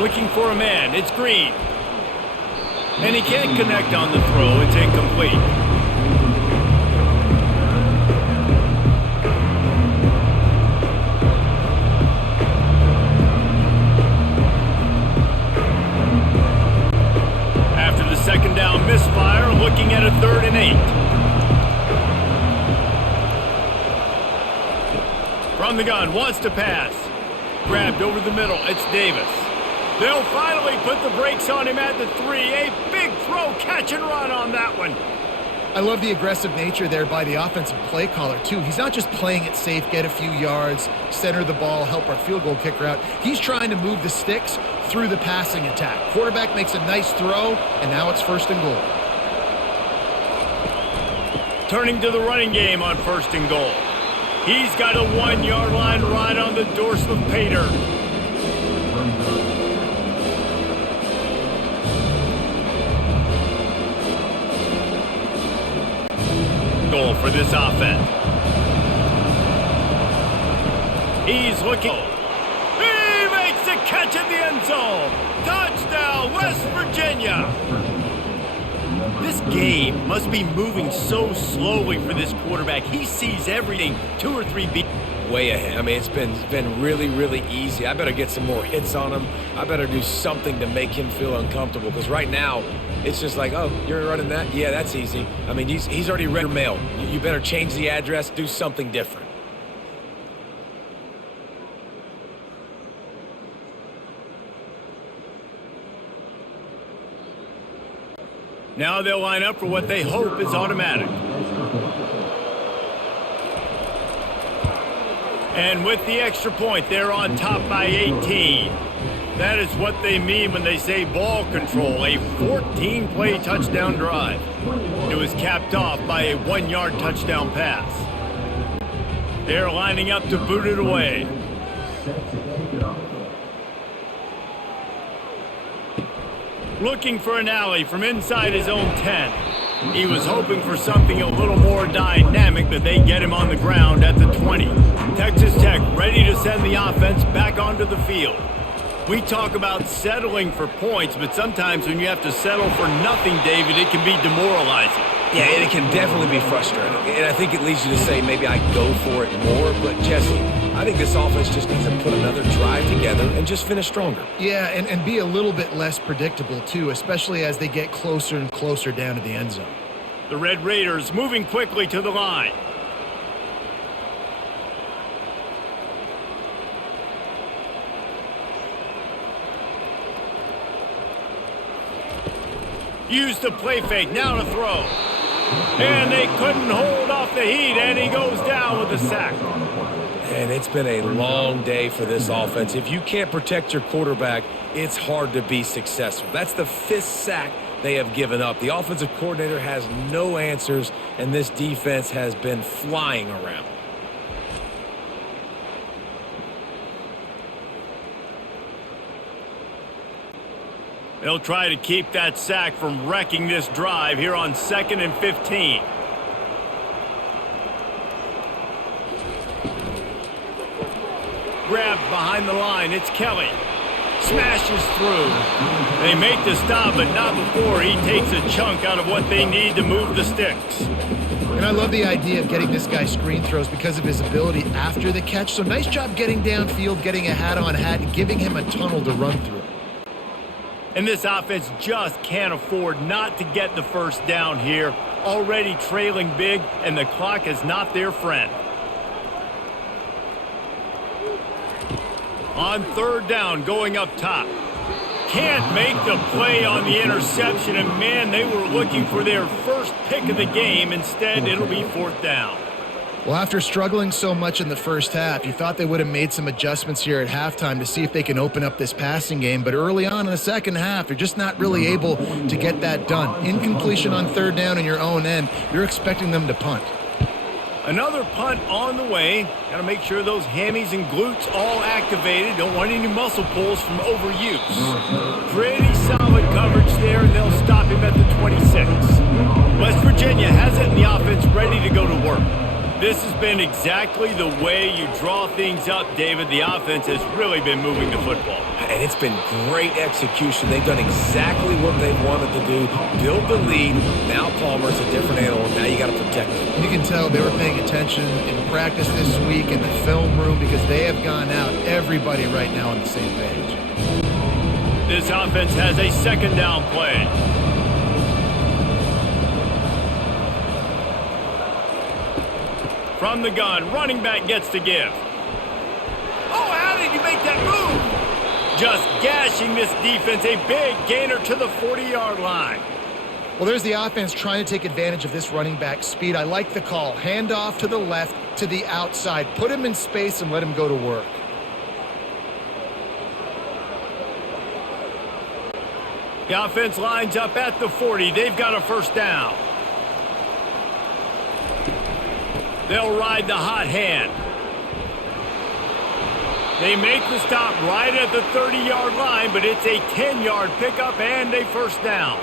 Looking for a man. It's Green. And he can't connect on the throw. It's incomplete. After the 2nd down misfire, looking at a 3rd and 8. From the gun, wants to pass. Grabbed over the middle, it's Davis. They'll finally put the brakes on him at the 3. A big throw, catch and run on that one. I love the aggressive nature there by the offensive play caller, too. He's not just playing it safe, get a few yards, center the ball, help our field goal kicker out. He's trying to move the sticks through the passing attack. Quarterback makes a nice throw, and now it's 1st and goal. Turning to the running game on 1st and goal. He's got a 1-yard line right on the dorsal of pay dirt. Goal for this offense. He's looking. He makes a catch in the end zone. Touchdown, West Virginia. This game must be moving so slowly for this quarterback. He sees everything 2 or 3 beats. Way ahead. I mean, it's been really, really easy. I better get some more hits on him. I better do something to make him feel uncomfortable, because right now, it's just like, oh, you're running that? Yeah, that's easy. I mean, he's already read your mail. You better change the address, do something different. Now they'll line up for what they hope is automatic. And with the extra point, they're on top by 18. That is what they mean when they say ball control, a 14-play touchdown drive. It was capped off by a 1-yard touchdown pass. They're lining up to boot it away. Looking for an alley from inside his own 10. He was hoping for something a little more dynamic, but they get him on the ground at the 20. Texas Tech ready to send the offense back onto the field. We talk about settling for points, but sometimes when you have to settle for nothing, David, it can be demoralizing. Yeah, and it can definitely be frustrating. And I think it leads you to say maybe I go for it more. But, Jesse, I think this offense just needs to put another drive together and just finish stronger. Yeah, and be a little bit less predictable, too, especially as they get closer and closer down to the end zone. The Red Raiders moving quickly to the line. Use the play fake, now to throw. And they couldn't hold off the heat, and he goes down with a sack. And it's been a long day for this offense. If you can't protect your quarterback, it's hard to be successful. That's the 5th sack they have given up. The offensive coordinator has no answers, and this defense has been flying around. They'll try to keep that sack from wrecking this drive here on 2nd and 15. Grabbed behind the line. It's Kelly. Smashes through. They make the stop, but not before he takes a chunk out of what they need to move the sticks. And I love the idea of getting this guy screen throws because of his ability after the catch. So nice job getting downfield, getting a hat-on hat, and giving him a tunnel to run through. And this offense just can't afford not to get the first down here. Already trailing big, and the clock is not their friend. On 3rd down, going up top. Can't make the play on the interception, and man, they were looking for their first pick of the game. Instead, it'll be 4th down. Well, after struggling so much in the first half, you thought they would have made some adjustments here at halftime to see if they can open up this passing game. But early on in the second half, they're just not really able to get that done. Incompletion on 3rd down in your own end, you're expecting them to punt. Another punt on the way. Got to make sure those hammies and glutes all activated. Don't want any muscle pulls from overuse. Pretty solid coverage there, and they'll stop him at the 26. West Virginia has it in the offense ready to go to work. This has been exactly the way you draw things up, David. The offense has really been moving the football. And it's been great execution. They've done exactly what they wanted to do. Build the lead. Now Palmer's a different animal. Now you got to protect him. You can tell they were paying attention in practice this week in the film room because they have gone out. Everybody right now on the same page. This offense has a 2nd down play. From the gun, running back gets to give. Oh, how did you make that move? Just gashing this defense, a big gainer to the 40-yard line. Well, there's the offense trying to take advantage of this running back speed. I like the call. Hand off to the left, to the outside. Put him in space and let him go to work. The offense lines up at the 40. They've got a 1st down. They'll ride the hot hand. They make the stop right at the 30-yard line, but it's a 10-yard pickup and a 1st down.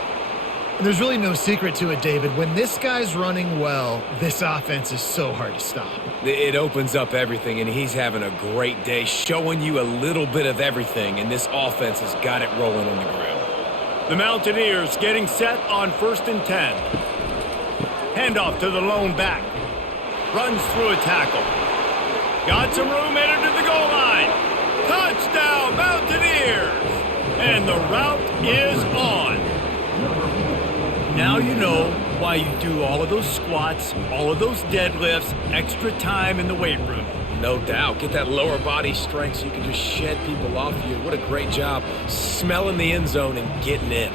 And there's really no secret to it, David. When this guy's running well, this offense is so hard to stop. It opens up everything, and he's having a great day, showing you a little bit of everything, and this offense has got it rolling on the ground. The Mountaineers getting set on 1st and 10. Handoff to the lone back. Runs through a tackle. Got some room, headed to the goal line. Touchdown, Mountaineers! And the route is on. Now you know why you do all of those squats, all of those deadlifts, extra time in the weight room. No doubt. Get that lower body strength so you can just shed people off you. What a great job smelling the end zone and getting in.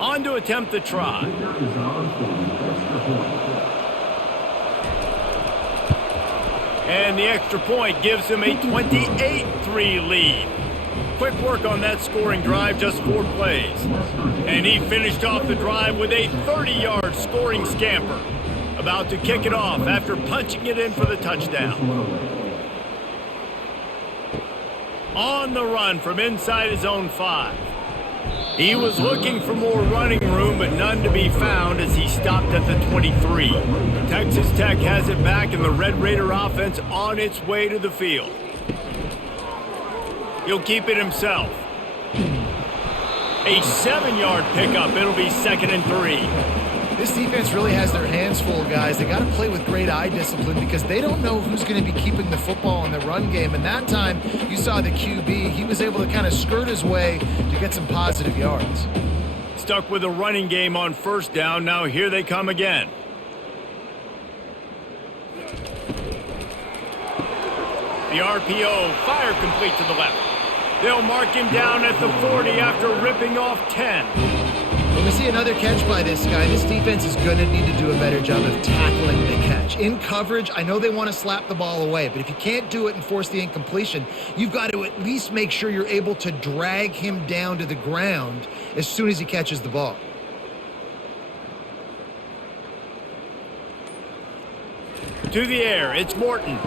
On to attempt the try. And the extra point gives them a 28-3 lead. Quick work on that scoring drive, just 4 plays. And he finished off the drive with a 30-yard scoring scamper. About to kick it off after punching it in for the touchdown. On the run from inside his own 5. He was looking for more running room, but none to be found as he stopped at the 23. Texas Tech has it back, and the Red Raider offense on its way to the field. He'll keep it himself. A 7-yard pickup. It'll be 2nd and 3. This defense really has their hands full, guys. They got to play with great eye discipline because they don't know who's going to be keeping the football in the run game. And that time, you saw the QB. He was able to kind of skirt his way to get some positive yards. Stuck with a running game on 1st down. Now here they come again. The RPO, fire complete to the left. They'll mark him down at the 40 after ripping off 10. When we see another catch by this guy, this defense is going to need to do a better job of tackling the catch. In coverage, I know they want to slap the ball away, but if you can't do it and force the incompletion, you've got to at least make sure you're able to drag him down to the ground as soon as he catches the ball. To the air, it's Morton.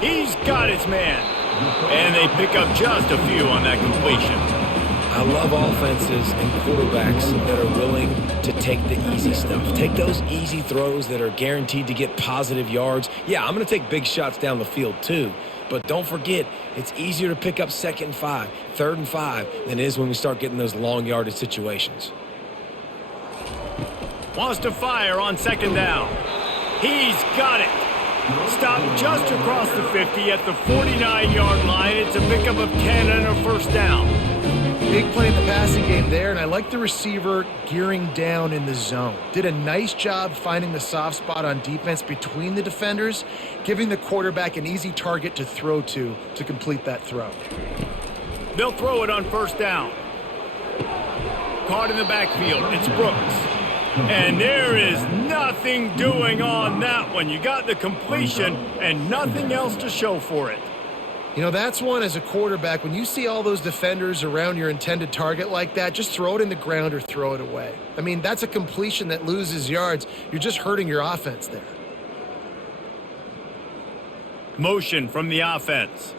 He's got his man. And they pick up just a few on that completion. I love offenses and quarterbacks that are willing to take the easy stuff. Take those easy throws that are guaranteed to get positive yards. Yeah, I'm going to take big shots down the field too. But don't forget, it's easier to pick up 2nd and 5, 3rd and 5 than it is when we start getting those long yardage situations. Wants to fire on 2nd down. He's got it. Stopped just across the 50 at the 49-yard line. It's a pickup of 10 and a 1st down. Big play in the passing game there, and I like the receiver gearing down in the zone. Did a nice job finding the soft spot on defense between the defenders, giving the quarterback an easy target to throw to complete that throw. They'll throw it on 1st down. Caught in the backfield. It's Brooks. And there is nothing doing on that one. You got the completion and nothing else to show for it. You know, that's one as a quarterback. When you see all those defenders around your intended target like that, just throw it in the ground or throw it away. I mean, that's a completion that loses yards. You're just hurting your offense there. Motion from the offense.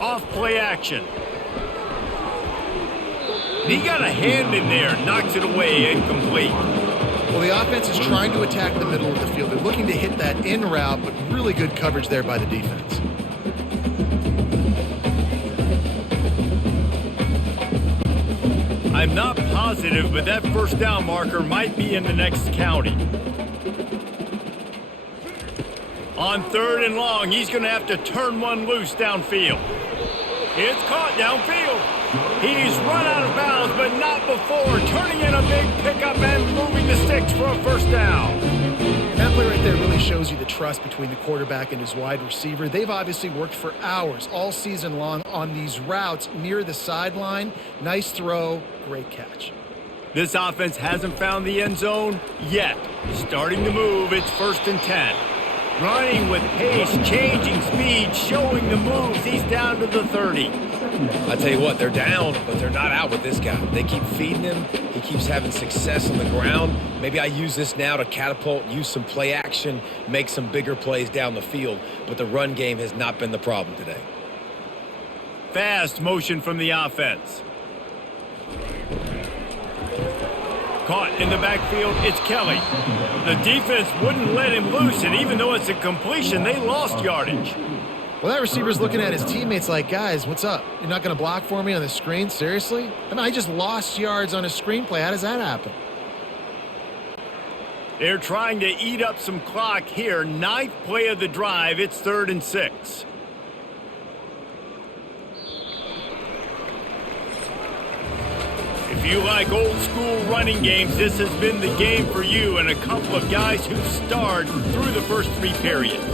Off play action. He got a hand in there, knocks it away, incomplete. Well, the offense is trying to attack the middle of the field. They're looking to hit that in route, but really good coverage there by the defense. I'm not positive, but that 1st down marker might be in the next county. On 3rd and long, he's going to have to turn one loose downfield. It's caught downfield. He's run out of bounds, but not before turning in a big pickup and moving the sticks for a 1st down. And that play right there really shows you the trust between the quarterback and his wide receiver. They've obviously worked for hours all season long on these routes near the sideline. Nice throw, great catch. This offense hasn't found the end zone yet. Starting to move, it's 1st and 10. Running with pace, changing speed, showing the moves. He's down to the 30. I tell you what, they're down, but they're not out with this guy. They keep feeding him. He keeps having success on the ground. Maybe I use this now to catapult, use some play action, make some bigger plays down the field. But the run game has not been the problem today. Fast motion from the offense. Caught in the backfield, it's Kelly. The defense wouldn't let him loose, and even though it's a completion, they lost yardage. Well, that receiver's looking at his teammates like, guys, what's up? You're not going to block for me on the screen? Seriously? I mean, I just lost yards on a screenplay. How does that happen? They're trying to eat up some clock here. 9th play of the drive. It's 3rd and 6. If you like old school running games, this has been the game for you and a couple of guys who've starred through the first 3 periods.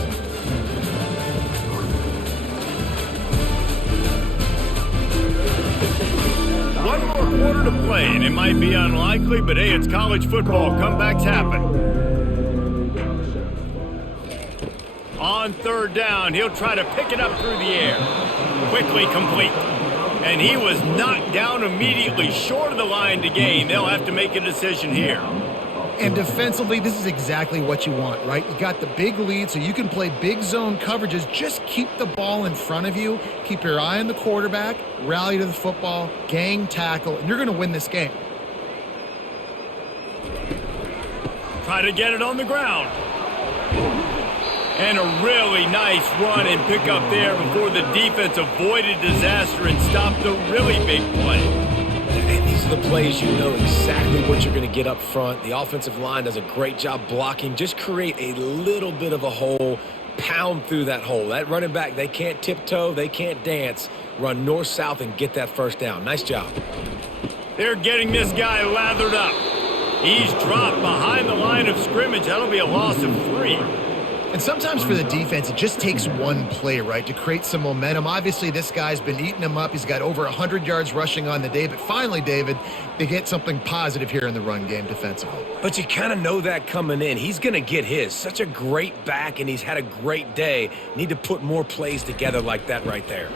One more quarter to play, and it might be unlikely, but hey, it's college football. Comebacks happen. On 3rd down, he'll try to pick it up through the air. Quickly complete. And he was knocked down immediately, short of the line to gain. They'll have to make a decision here. And defensively, this is exactly what you want, right? You got the big lead, so you can play big zone coverages. Just keep the ball in front of you. Keep your eye on the quarterback. Rally to the football. Gang tackle. And you're going to win this game. Try to get it on the ground. And a really nice run and pick up there before the defense avoided disaster and stopped the really big play. And these are the plays you know exactly what you're going to get up front. The offensive line does a great job blocking. Just create a little bit of a hole, pound through that hole. That running back, they can't tiptoe, they can't dance. Run north-south and get that 1st down. Nice job. They're getting this guy lathered up. He's dropped behind the line of scrimmage. That'll be a loss of 3. And sometimes for the defense, it just takes one play, right, to create some momentum. Obviously, this guy's been eating them up. He's got over 100 yards rushing on the day. But finally, David, they get something positive here in the run game defensively. But you kind of know that coming in. He's going to get his. Such a great back, and he's had a great day. Need to put more plays together like that right there.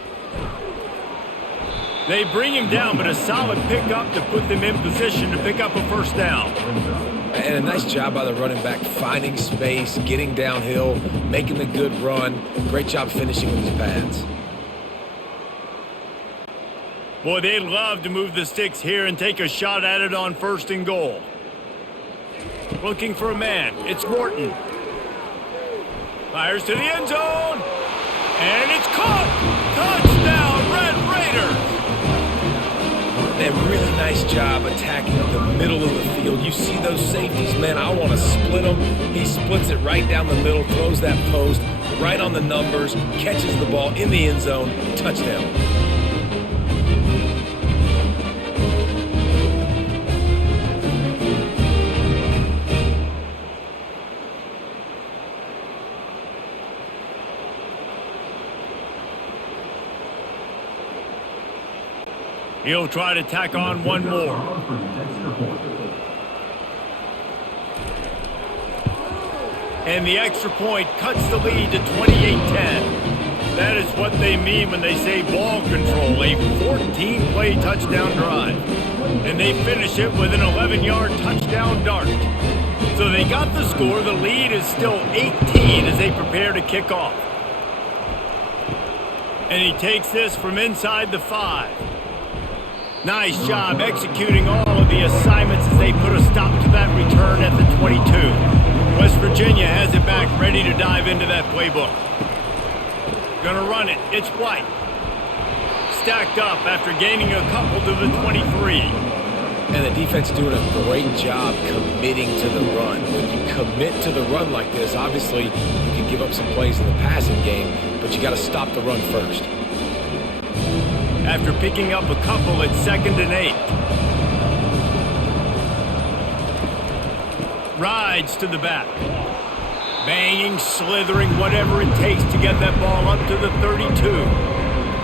They bring him down, but a solid pickup to put them in position to pick up a first down. And a nice job by the running back, finding space, getting downhill, making the good run. Great job finishing with his pads. Boy, they'd love to move the sticks here and take a shot at it on 1st and goal. Looking for a man. It's Morton. Fires to the end zone. And it's caught. Touchdown, Red Raiders. A really nice job attacking the middle of the field. You see those safeties, man, I want to split them. He splits it right down the middle, throws that post, right on the numbers, catches the ball in the end zone, touchdown. He'll try to tack on one more. And the extra point cuts the lead to 28-10. That is what they mean when they say ball control, a 14-play touchdown drive. And they finish it with an 11-yard touchdown dart. So they got the score. The lead is still 18 as they prepare to kick off. And he takes this from inside the 5. Nice job executing all of the assignments as they put a stop to that return at the 22. West Virginia has it back, ready to dive into that playbook. Gonna run it. It's White. Stacked up after gaining a couple to the 23. And the defense doing a great job committing to the run. When you commit to the run like this, obviously you can give up some plays in the passing game, but you got to stop the run first. After picking up a couple at 2nd and 8. Rides to the back. Banging, slithering, whatever it takes to get that ball up to the 32.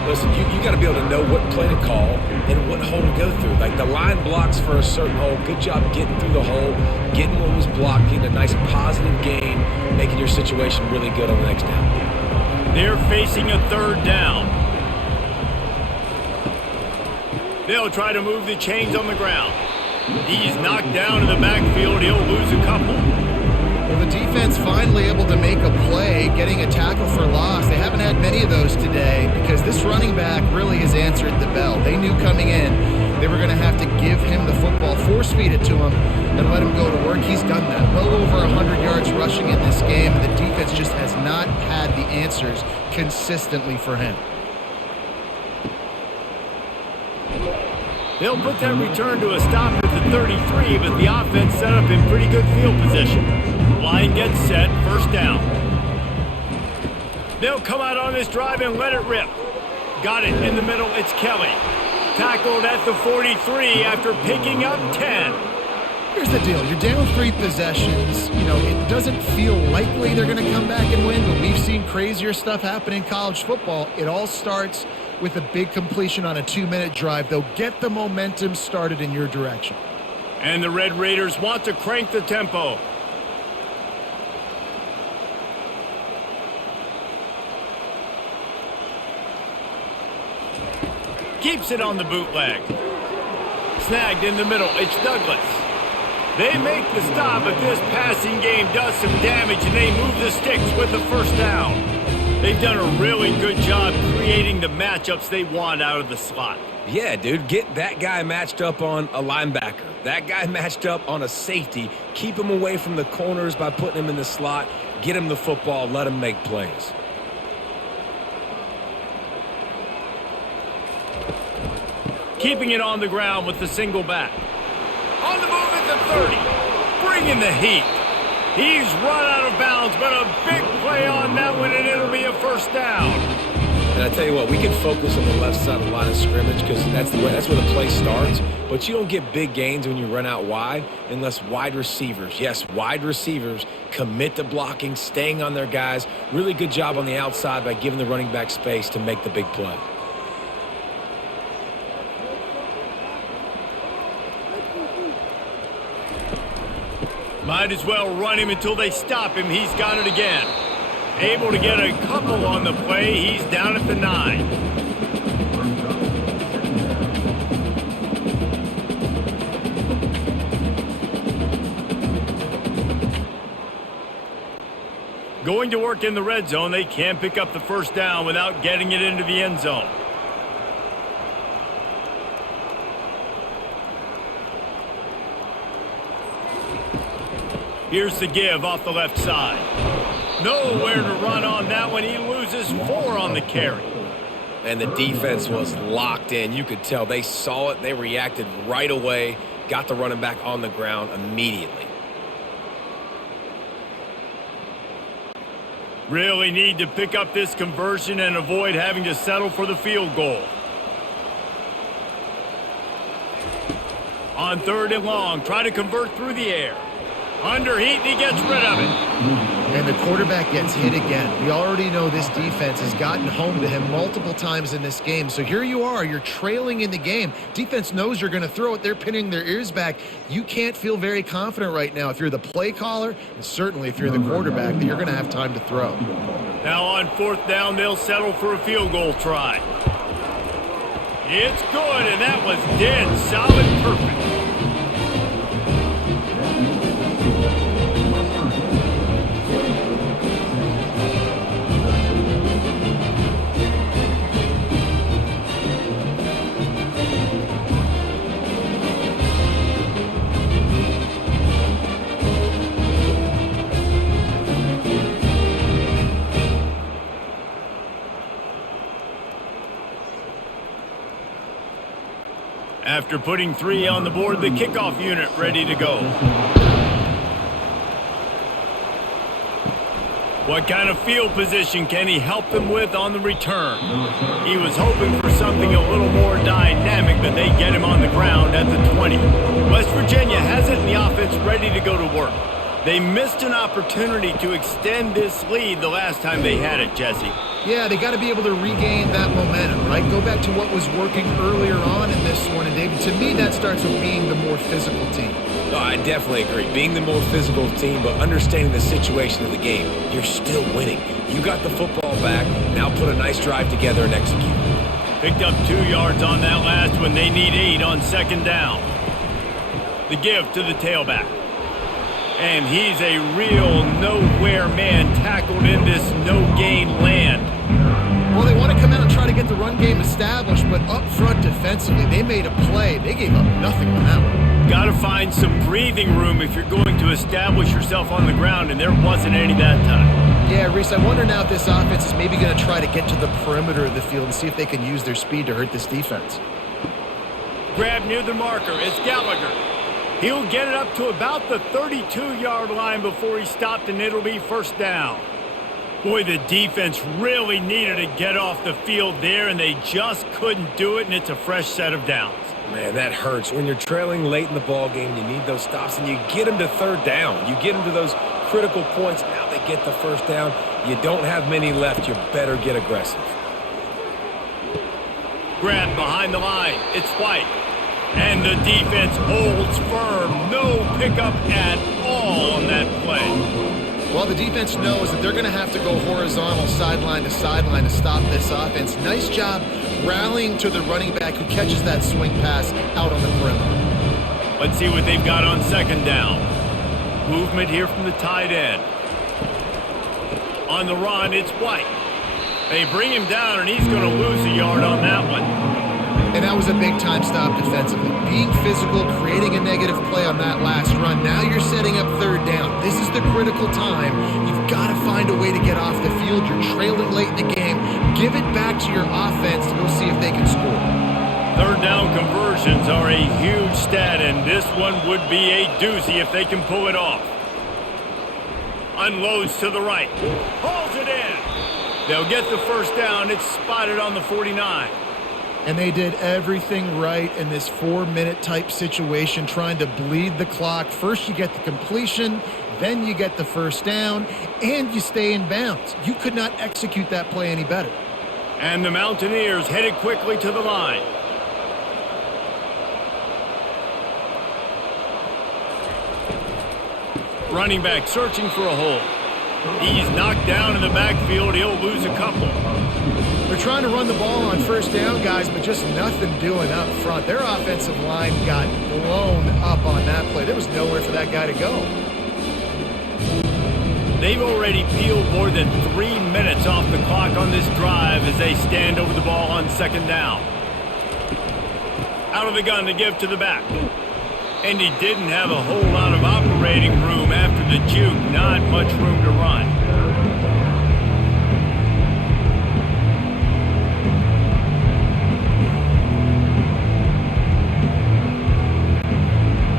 Listen, you got to be able to know what play to call and what hole to go through. Like the line blocks for a certain hole. Good job getting through the hole, getting what was blocked, getting a nice positive gain, making your situation really good on the next down. They're facing a 3rd down. They'll try to move the chains on the ground. He's knocked down in the backfield. He'll lose a couple. Well, the defense finally able to make a play, getting a tackle for loss. They haven't had many of those today because this running back really has answered the bell. They knew coming in they were going to have to give him the football, force-feed it to him, and let him go to work. He's done that. Well over 100 yards rushing in this game, and the defense just has not had the answers consistently for him. They'll put that return to a stop at the 33, but the offense set up in pretty good field position. Line gets set, 1st down. They'll come out on this drive and let it rip. Got it in the middle, it's Kelly. Tackled at the 43 after picking up 10. Here's the deal. You're down 3 possessions. You know, it doesn't feel likely they're going to come back and win, but we've seen crazier stuff happen in college football. It all starts with a big completion on a 2-minute drive. They'll get the momentum started in your direction. And the Red Raiders want to crank the tempo. Keeps it on the bootleg. Snagged in the middle. It's Douglas. They make the stop, but this passing game does some damage, and they move the sticks with the 1st down. They've done a really good job creating the matchups they want out of the slot. Yeah, dude, get that guy matched up on a linebacker. That guy matched up on a safety. Keep him away from the corners by putting him in the slot. Get him the football. Let him make plays. Keeping it on the ground with the single back. On the move at the 30. Bringing the heat. He's run out of bounds, but a big play on that one, and it'll be a 1st down. And I tell you what, we can focus on the left side of the line of scrimmage because that's where the play starts. But you don't get big gains when you run out wide unless wide receivers, yes, wide receivers, commit to blocking, staying on their guys. Really good job on the outside by giving the running back space to make the big play. Might as well run him until they stop him. He's got it again. Able to get a couple on the play. He's down at the 9. Going to work in the red zone. They can't pick up the first down without getting it into the end zone. Here's the give off the left side. Nowhere to run on that one. He loses 4 on the carry. And the defense was locked in. You could tell they saw it. They reacted right away. Got the running back on the ground immediately. Really need to pick up this conversion and avoid having to settle for the field goal. On 3rd and long, try to convert through the air. Under heat, he gets rid of it. And the quarterback gets hit again. We already know this defense has gotten home to him multiple times in this game. So here you are, you're trailing in the game. Defense knows you're going to throw it. They're pinning their ears back. You can't feel very confident right now if you're the play caller, and certainly if you're the quarterback, that you're going to have time to throw. Now on 4th down, they'll settle for a field goal try. It's good, and that was dead solid perfect. After putting 3 on the board, the kickoff unit ready to go. What kind of field position can he help them with on the return? He was hoping for something a little more dynamic, but they get him on the ground at the 20. West Virginia has it in the offense ready to go to work. They missed an opportunity to extend this lead the last time they had it, Jesse. Yeah, they got to be able to regain that momentum, right? Go back to what was working earlier on in this one. And, David, to me, that starts with being the more physical team. No, I definitely agree. Being the more physical team, but understanding the situation of the game. You're still winning. You got the football back. Now put a nice drive together and execute. Picked up 2 yards on that last one. They need 8 on 2nd down. The give to the tailback. And he's a real nowhere man tackled in this no-gain land. Well, they want to come out and try to get the run game established, but up front defensively, they made a play. They gave up nothing on that one. Got to find some breathing room if you're going to establish yourself on the ground, and there wasn't any that time. Yeah, Reese, I wonder now if this offense is maybe going to try to get to the perimeter of the field and see if they can use their speed to hurt this defense. Grab near the marker. It's Gallagher. He'll get it up to about the 32-yard line before he stopped, and it'll be 1st down. Boy, the defense really needed to get off the field there, and they just couldn't do it, and it's a fresh set of downs. Man, that hurts. When you're trailing late in the ball game, you need those stops, and you get them to 3rd down. You get them to those critical points. Now they get the 1st down. You don't have many left. You better get aggressive. Grab behind the line. It's White. And the defense holds firm. No pickup at all on that play. Well, the defense knows that they're going to have to go horizontal sideline to stop this offense. Nice job rallying to the running back who catches that swing pass out on the perimeter. Let's see what they've got on 2nd down. Movement here from the tight end. On the run, it's White. They bring him down, and he's going to lose a yard on that one. And that was a big-time stop defensively. Being physical, creating a negative play on that last run. Now you're setting up 3rd down. This is the critical time. You've got to find a way to get off the field. You're trailing late in the game. Give it back to your offense to go see if they can score. 3rd down conversions are a huge stat, and this one would be a doozy if they can pull it off. Unloads to the right. Hauls it in. They'll get the first down. It's spotted on the 49. And they did everything right in this 4-minute type situation, trying to bleed the clock. First you get the completion, then you get the first down, and you stay in bounds. You could not execute that play any better. And the Mountaineers headed quickly to the line. Running back searching for a hole. He's knocked down in the backfield. He'll lose a couple. They're trying to run the ball on first down, guys, but just nothing doing up front. Their offensive line got blown up on that play. There was nowhere for that guy to go. They've already peeled more than 3 minutes off the clock on this drive as they stand over the ball on second down. Out of the gun to give to the back. And he didn't have a whole lot of operating room after the juke. Not much room to run.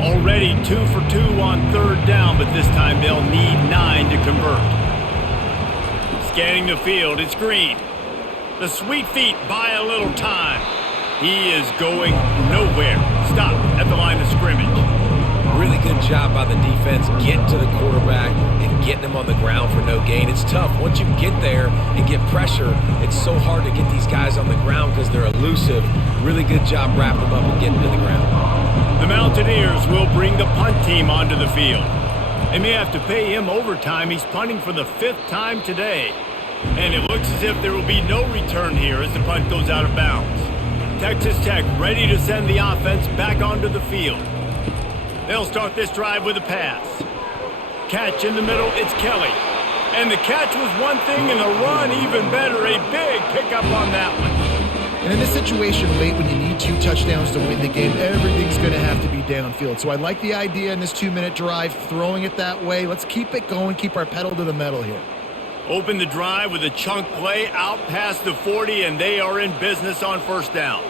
Already 2 for 2 on third down, but this time they'll need 9 to convert. Scanning the field, it's Green. The sweet feet buy a little time. He is going nowhere. Stop at the line of scrimmage. Really good job by the defense getting to the quarterback and getting him on the ground for no gain. It's tough. Once you get there and get pressure, it's so hard to get these guys on the ground because they're elusive. Really good job wrapping them up and getting to the ground. The Mountaineers will bring the punt team onto the field. They may have to pay him overtime. He's punting for the 5th time today. And it looks as if there will be no return here as the punt goes out of bounds. Texas Tech ready to send the offense back onto the field. They'll start this drive with a pass. Catch in the middle, it's Kelly. And the catch was one thing and the run even better. A big pickup on that one. And in this situation late when you need 2 touchdowns to win the game, everything's going to have to be downfield. So I like the idea in this 2-minute drive, throwing it that way. Let's keep it going, keep our pedal to the metal here. Open the drive with a chunk play out past the 40, and they are in business on first down.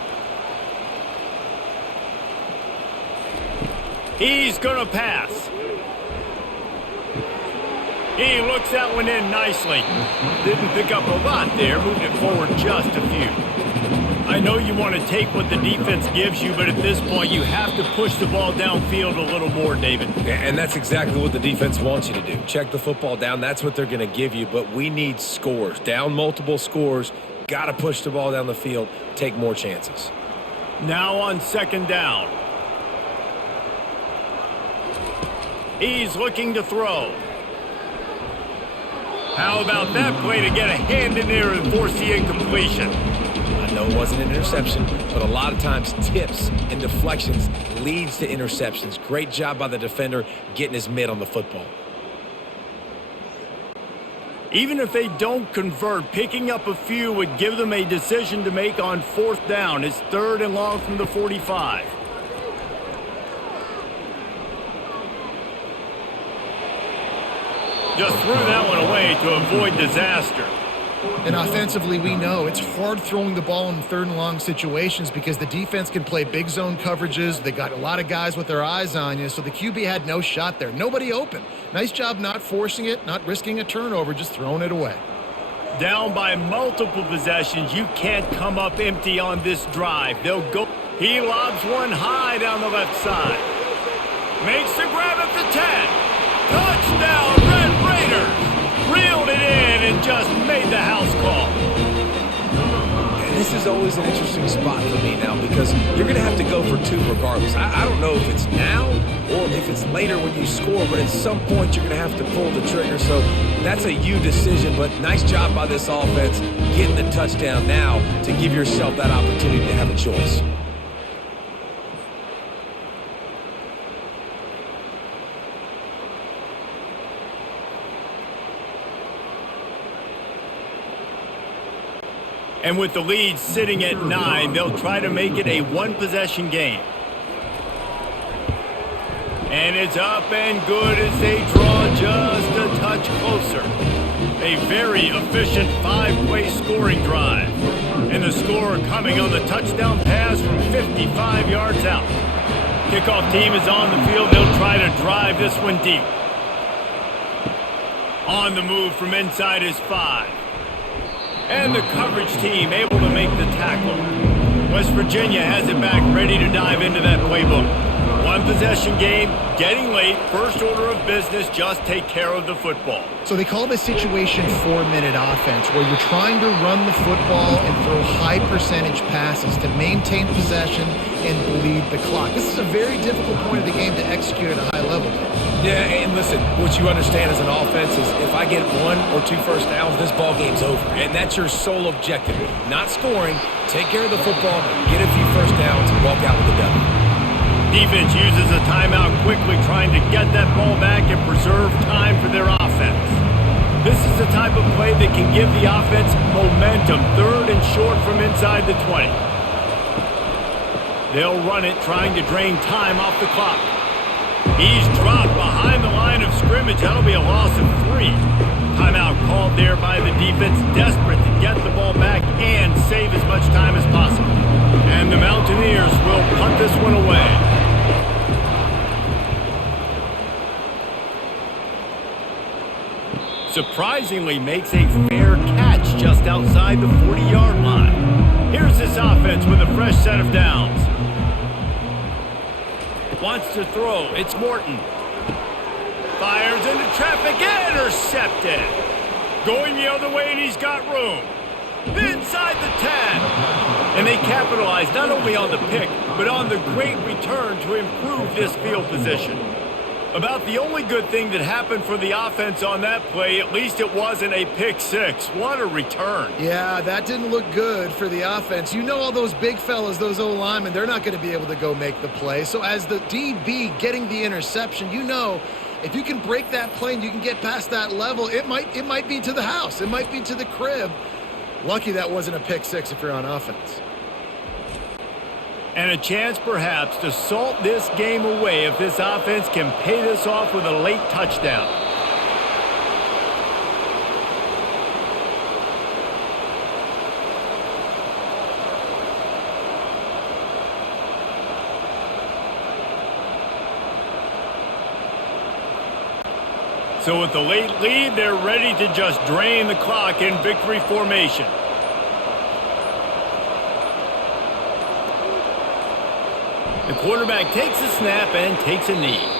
He's going to pass. He looks that one in nicely. Didn't pick up a lot there, moved it forward just a few. I know you want to take what the defense gives you, but at this point you have to push the ball downfield a little more, David. And that's exactly what the defense wants you to do. Check the football down. That's what they're going to give you, but we need scores. Down multiple scores, got to push the ball down the field, take more chances. Now on second down. He's looking to throw. How about that play to get a hand in there and force the incompletion? I know it wasn't an interception, but a lot of times tips and deflections leads to interceptions. Great job by the defender getting his mitt on the football. Even if they don't convert, picking up a few would give them a decision to make on fourth down. It's 3rd and long from the 45. Just threw that one away to avoid disaster. And offensively, we know it's hard throwing the ball in 3rd and long situations because the defense can play big zone coverages. They got a lot of guys with their eyes on you, so the QB had no shot there. Nobody open. Nice job not forcing it, not risking a turnover, just throwing it away. Down by multiple possessions. You can't come up empty on this drive. They'll go. He lobs one high down the left side. Makes the grab at the 10. Touchdown, Red Raiders. Reeled it in and just made the house call. And this is always an interesting spot for me now because you're going to have to go for 2 regardless. I don't know if it's now or if it's later when you score, but at some point you're going to have to pull the trigger. So that's a you decision, but nice job by this offense getting the touchdown now to give yourself that opportunity to have a choice. And with the lead sitting at 9, they'll try to make it a 1-possession game. And it's up and good as they draw just a touch closer. A very efficient 5-play scoring drive. And the score coming on the touchdown pass from 55 yards out. Kickoff team is on the field. They'll try to drive this one deep. On the move from inside his 5. And the coverage team able to make the tackle. West Virginia has it back, ready to dive into that playbook. One possession game, getting late, first order of business, just take care of the football. So they call this situation 4-minute offense, where you're trying to run the football and throw high percentage passes to maintain possession and bleed the clock. This is a very difficult point of the game to execute at a high level. Yeah, and listen, what you understand as an offense is if I get 1 or 2 first downs, this ball game's over. And that's your sole objective. Not scoring, take care of the football, get a few first downs, and walk out with the W. Defense uses a timeout quickly, trying to get that ball back and preserve time for their offense. This is the type of play that can give the offense momentum, third and short from inside the 20. They'll run it, trying to drain time off the clock. He's dropped behind the line of scrimmage. That'll be a loss of 3. Timeout called there by the defense, desperate to get the ball back and save as much time as possible. And the Mountaineers will punt this one away. Surprisingly makes a fair catch just outside the 40-yard line. Here's this offense with a fresh set of downs. Wants to throw. It's Morton. Fires into traffic. Intercepted. Going the other way, and he's got room. Inside the 10. And they capitalize not only on the pick, but on the great return to improve this field position. About the only good thing that happened for the offense on that play, at least it wasn't a pick six. What a return. Yeah, that didn't look good for the offense. You know, all those big fellas, those O-linemen, they're not going to be able to go make the play. So as the DB getting the interception, you know, if you can break that play and you can get past that level, it might be to the house. It might be to the crib. Lucky that wasn't a pick six if you're on offense. And a chance perhaps to salt this game away if this offense can pay this off with a late touchdown. So with the late lead, they're ready to just drain the clock in victory formation. The quarterback takes a snap and takes a knee.